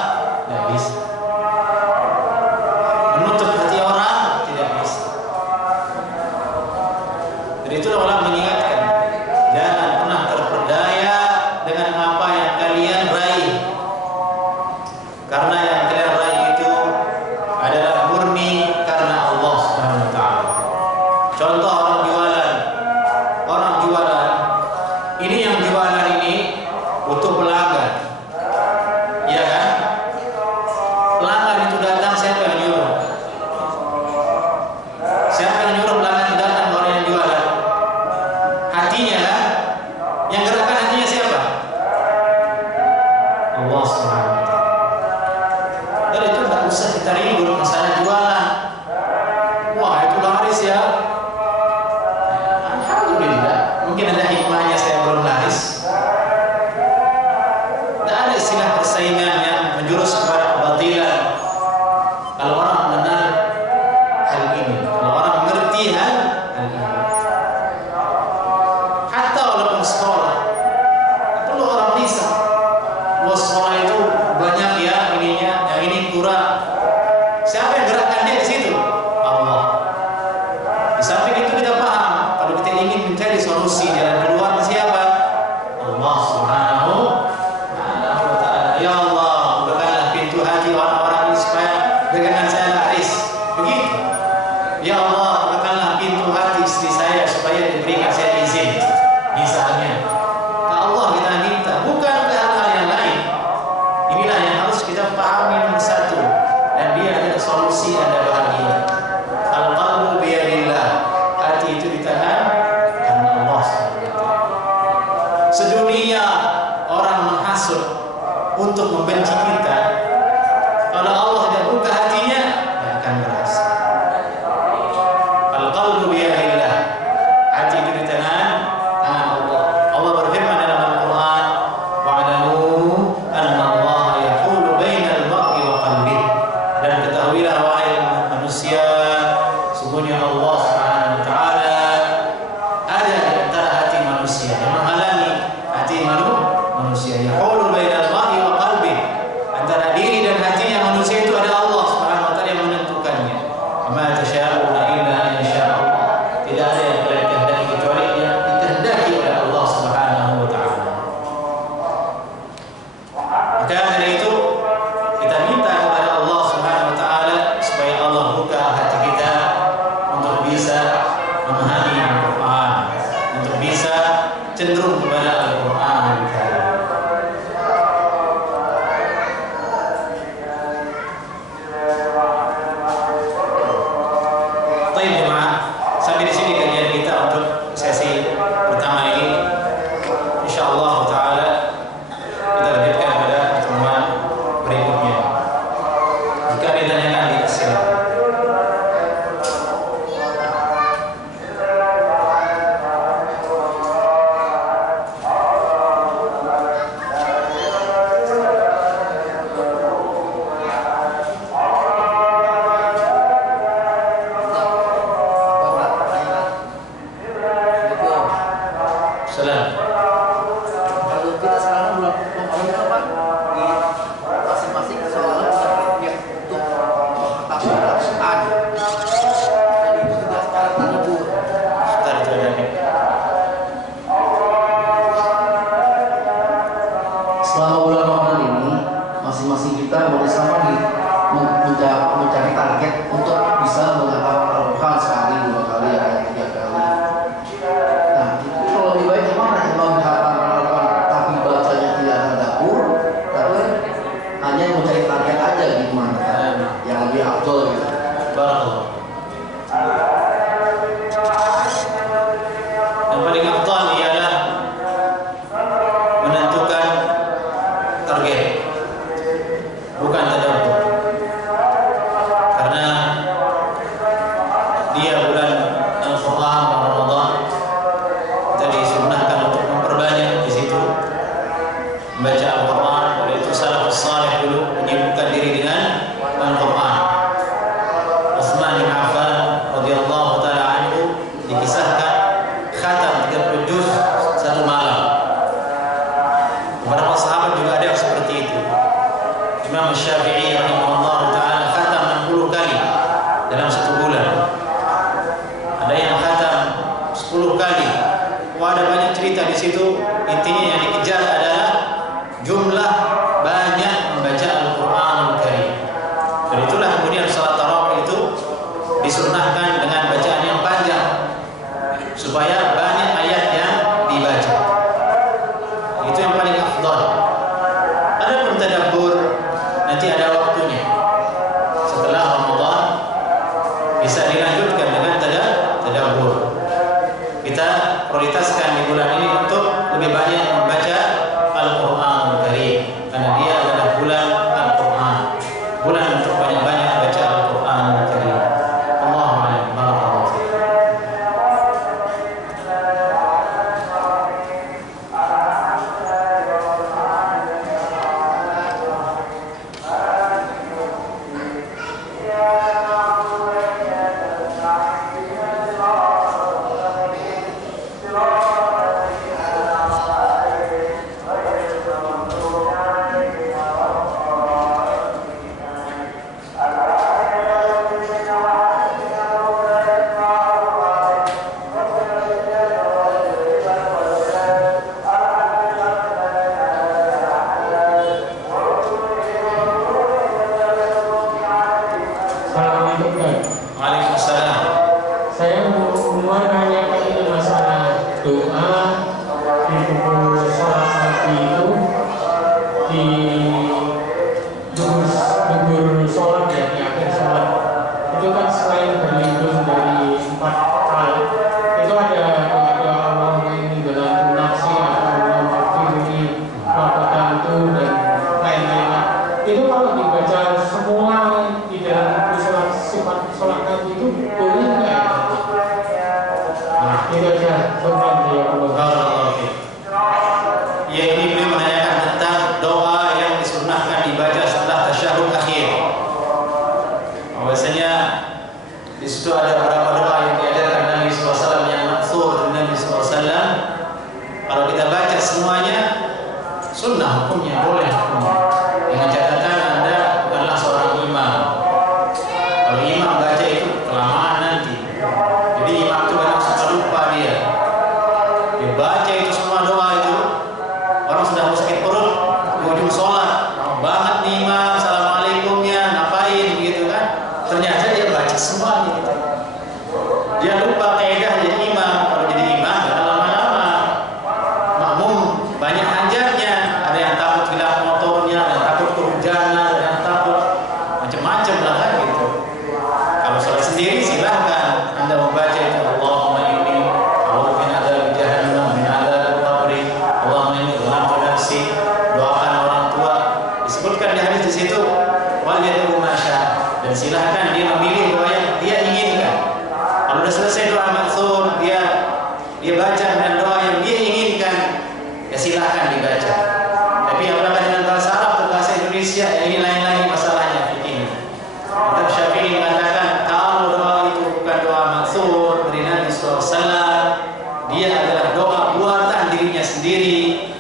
tidak bisa. Menutup hati orang tidak bisa. Dan itulah ulama mengingatkan, jangan pernah terperdaya dengan apa yang kalian raih, karena yang kalian raih itu adalah murni karena Allah Subhanahu wa Ta'ala. Contoh orang jualan ini, yang jualan ini butuh pelanggan, persaingan yang menjurus kepada kebatilan. Kalau orang mengenal hal ini, kalau orang mengerti hal ini, hatta walaupun sekolah, perlu orang bisa. Bahwa sekolah itu banyak ya ininya, yang ini kurang. Siapa yang gerakkan dia ke situ? Allah. Di samping itu kita paham, kalau kita ingin mencari solusi jalan keluar siapa? Allah Subhanahu wa Ta'ala. Ya Allah, bukakanlah pintu hati orang-orang ini supaya dagangan saya laris. Begitu. Ya Allah, bukakanlah pintu hati istri saya supaya diberikan saya izin. Misalnya, ke Allah kita minta, bukan ke hal-hal yang lain. Inilah yang harus kita pahami nomor satu, dan dia adalah solusi Anda bahagia. Al-qalbu biyadillah, hati itu di tangan Allah SWT. Sedunia orang menghasut untuk membenci kita, kalau Allah tidak buka hatinya, tidak akan berhasil. Al-qalbu biyadillah, hati itu di tangan Allah. Allah berfirman dalam Al-Quran, wa'alamu anna Allah yahulu bainal mar'i wa qalbih, dan ketahuilah wahai manusia, sungguhnya Allah Subhanahu wa Ta'ala ada di antara hati manusia, yang menghalangi hati manusia. Yahulu bainal mar'i wa qalbih, antara diri dan hatinya manusia itu ada Allah Subhanahu wa Ta'ala yang menentukannya. Ma tasyaa'una illa an yasha' Allah. Tidak ada yang kalian kehendaki kecuali yang dikehendaki oleh Allah Subhanahu wa Ta'ala. Maka dari itu kita minta kepada Allah Subhanahu wa Ta'ala supaya Allah buka hati kita untuk bisa memahami Al-Quran, untuk bisa cenderung kepada Al-Quran. Baik jemaah, sampai di sini kajian kita untuk sesi pertama ini. Insyaallah taala kita lanjutkan pada pertemuan berikutnya. Jika ada pertanyaan, silakan. Salam. Kalau kita sekarang bulan Ramadan Pak, di masing-masing sekolah punya untuk mengetahui Al-Quran. Dan itu juga secara teratur. Sebentar itu ada nih. Selama bulan Ramadan ini, masing-masing kita bersama mencari target untuk bisa menghafal Al-Quran sekali, 2 kali, atau 3 kali. Nah, itu kalau lebih baik gimana? Imam menghafal Al-Quran tapi bacanya tidak tadabbur, tapi hanya mencari target aja gimana? Yang lebih afdol gitu. Barakallah. Yang paling afdal ialah menentukan target, bukan tadabbur. Karena dia bulan Al-Quran Ramadan, kita disunnahkan untuk memperbanyak di situ membaca Al-Quran. Oleh itu salafus saleh dulu menyibukkan diri dengan Al-Quran. Utsman bin Affan radhiyallahu taala anhu dikisahkan khatam 30 juz satu malam. Beberapa sahabat juga ada yang seperti itu. Imam Syafi'i rahimahullah taala khatam 60 kali dalam satu bulan. Ada yang khatam 10 kali. Wah, ada banyak cerita di situ. Intinya yang dikejar adalah jumlah banyak membaca Al-Qur'anul Karim. Dan itulah kemudian salat tarawih itu disunnahkan dengan bacaan yang panjang supaya banyak ayat yang dibaca. Itu yang paling afdal. Adapun tadabbur nanti ada waktunya. hukumnya, boleh hukumnya. Dengan catatan Anda bukanlah seorang imam. Kalau imam baca itu kelamaan nanti. Jadi imam itu kadang suka lupa dia. Dia baca itu semua doa itu, orang sudah mau sakit perut di ujung sholat, lama banget nih imam, assalamualaikumnya ngapain gitu kan? Ternyata dia baca semuanya gitu. Dia lupa kaidah jadi imam. Kalau jadi imam jangan lama-lama. Makmum banyak hajatnya. Ada yang takut hilang motornya, ada yang takut kehujanan, ada yang takut macam-macam lah kan gitu. Kalau sholat sendiri silahkan Anda membaca itu, Allahumma inni a'udzu min adzabi jahannam min adzabil qabri, Allahumma inni zalamtu nafsi. Doakan orang tua. Disebutkan di hadis di situ, wal yad'u ma syaa. Dan silahkan dia memilih doa yang dia inginkan. Kalau sudah selesai doa maksud, dia baca dengan doa yang dia inginkan, ya silahkan dibaca. Tapi apakah dengan bahasa Arab atau bahasa Indonesia, ya ini lain lagi masalahnya fikih. Mazhab Syafi'i mengatakan kalau doa itu bukan doa maksud dari Nabi SAW, dia adalah doa buatan dirinya sendiri,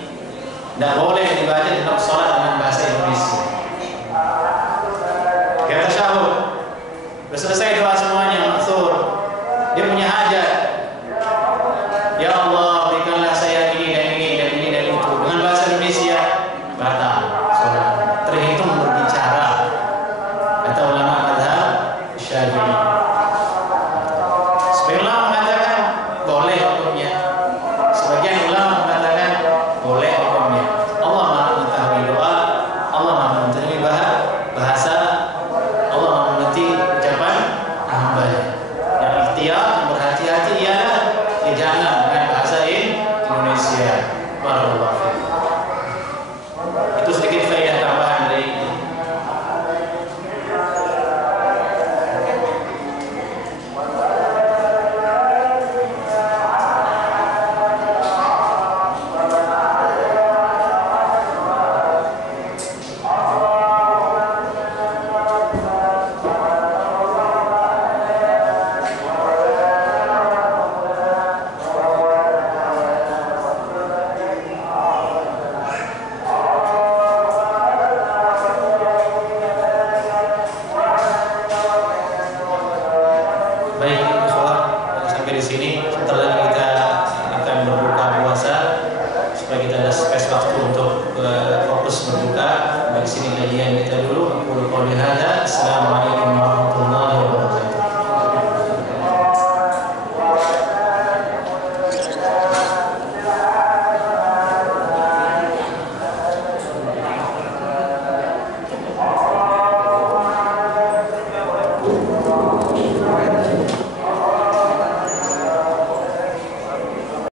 tidak boleh dibaca dalam sholat dengan bahasa Indonesia. Kita tasyahud, sudah selesai doa semuanya maksud. Dia punya hajat. Ya Allah, berikanlah saya ini dan ini dan ini dan itu. Dengan bahasa Indonesia batal sholat. Terhitung berbicara. Kata ulama mazhab Syafi'i. Sebagian ulama mengatakan boleh hukumnya. Sebagian ulama mengatakan boleh hukumnya. Allah Maha mengetahui doa, Allah Maha mengetahui bahasa, Allah Maha mengerti ucapan hamba-Nya. Yang ikhtiar, yang berhati-hati ialah ya jangan dengan bahasa Indonesia. Barakallahu fiik. Itu sedikit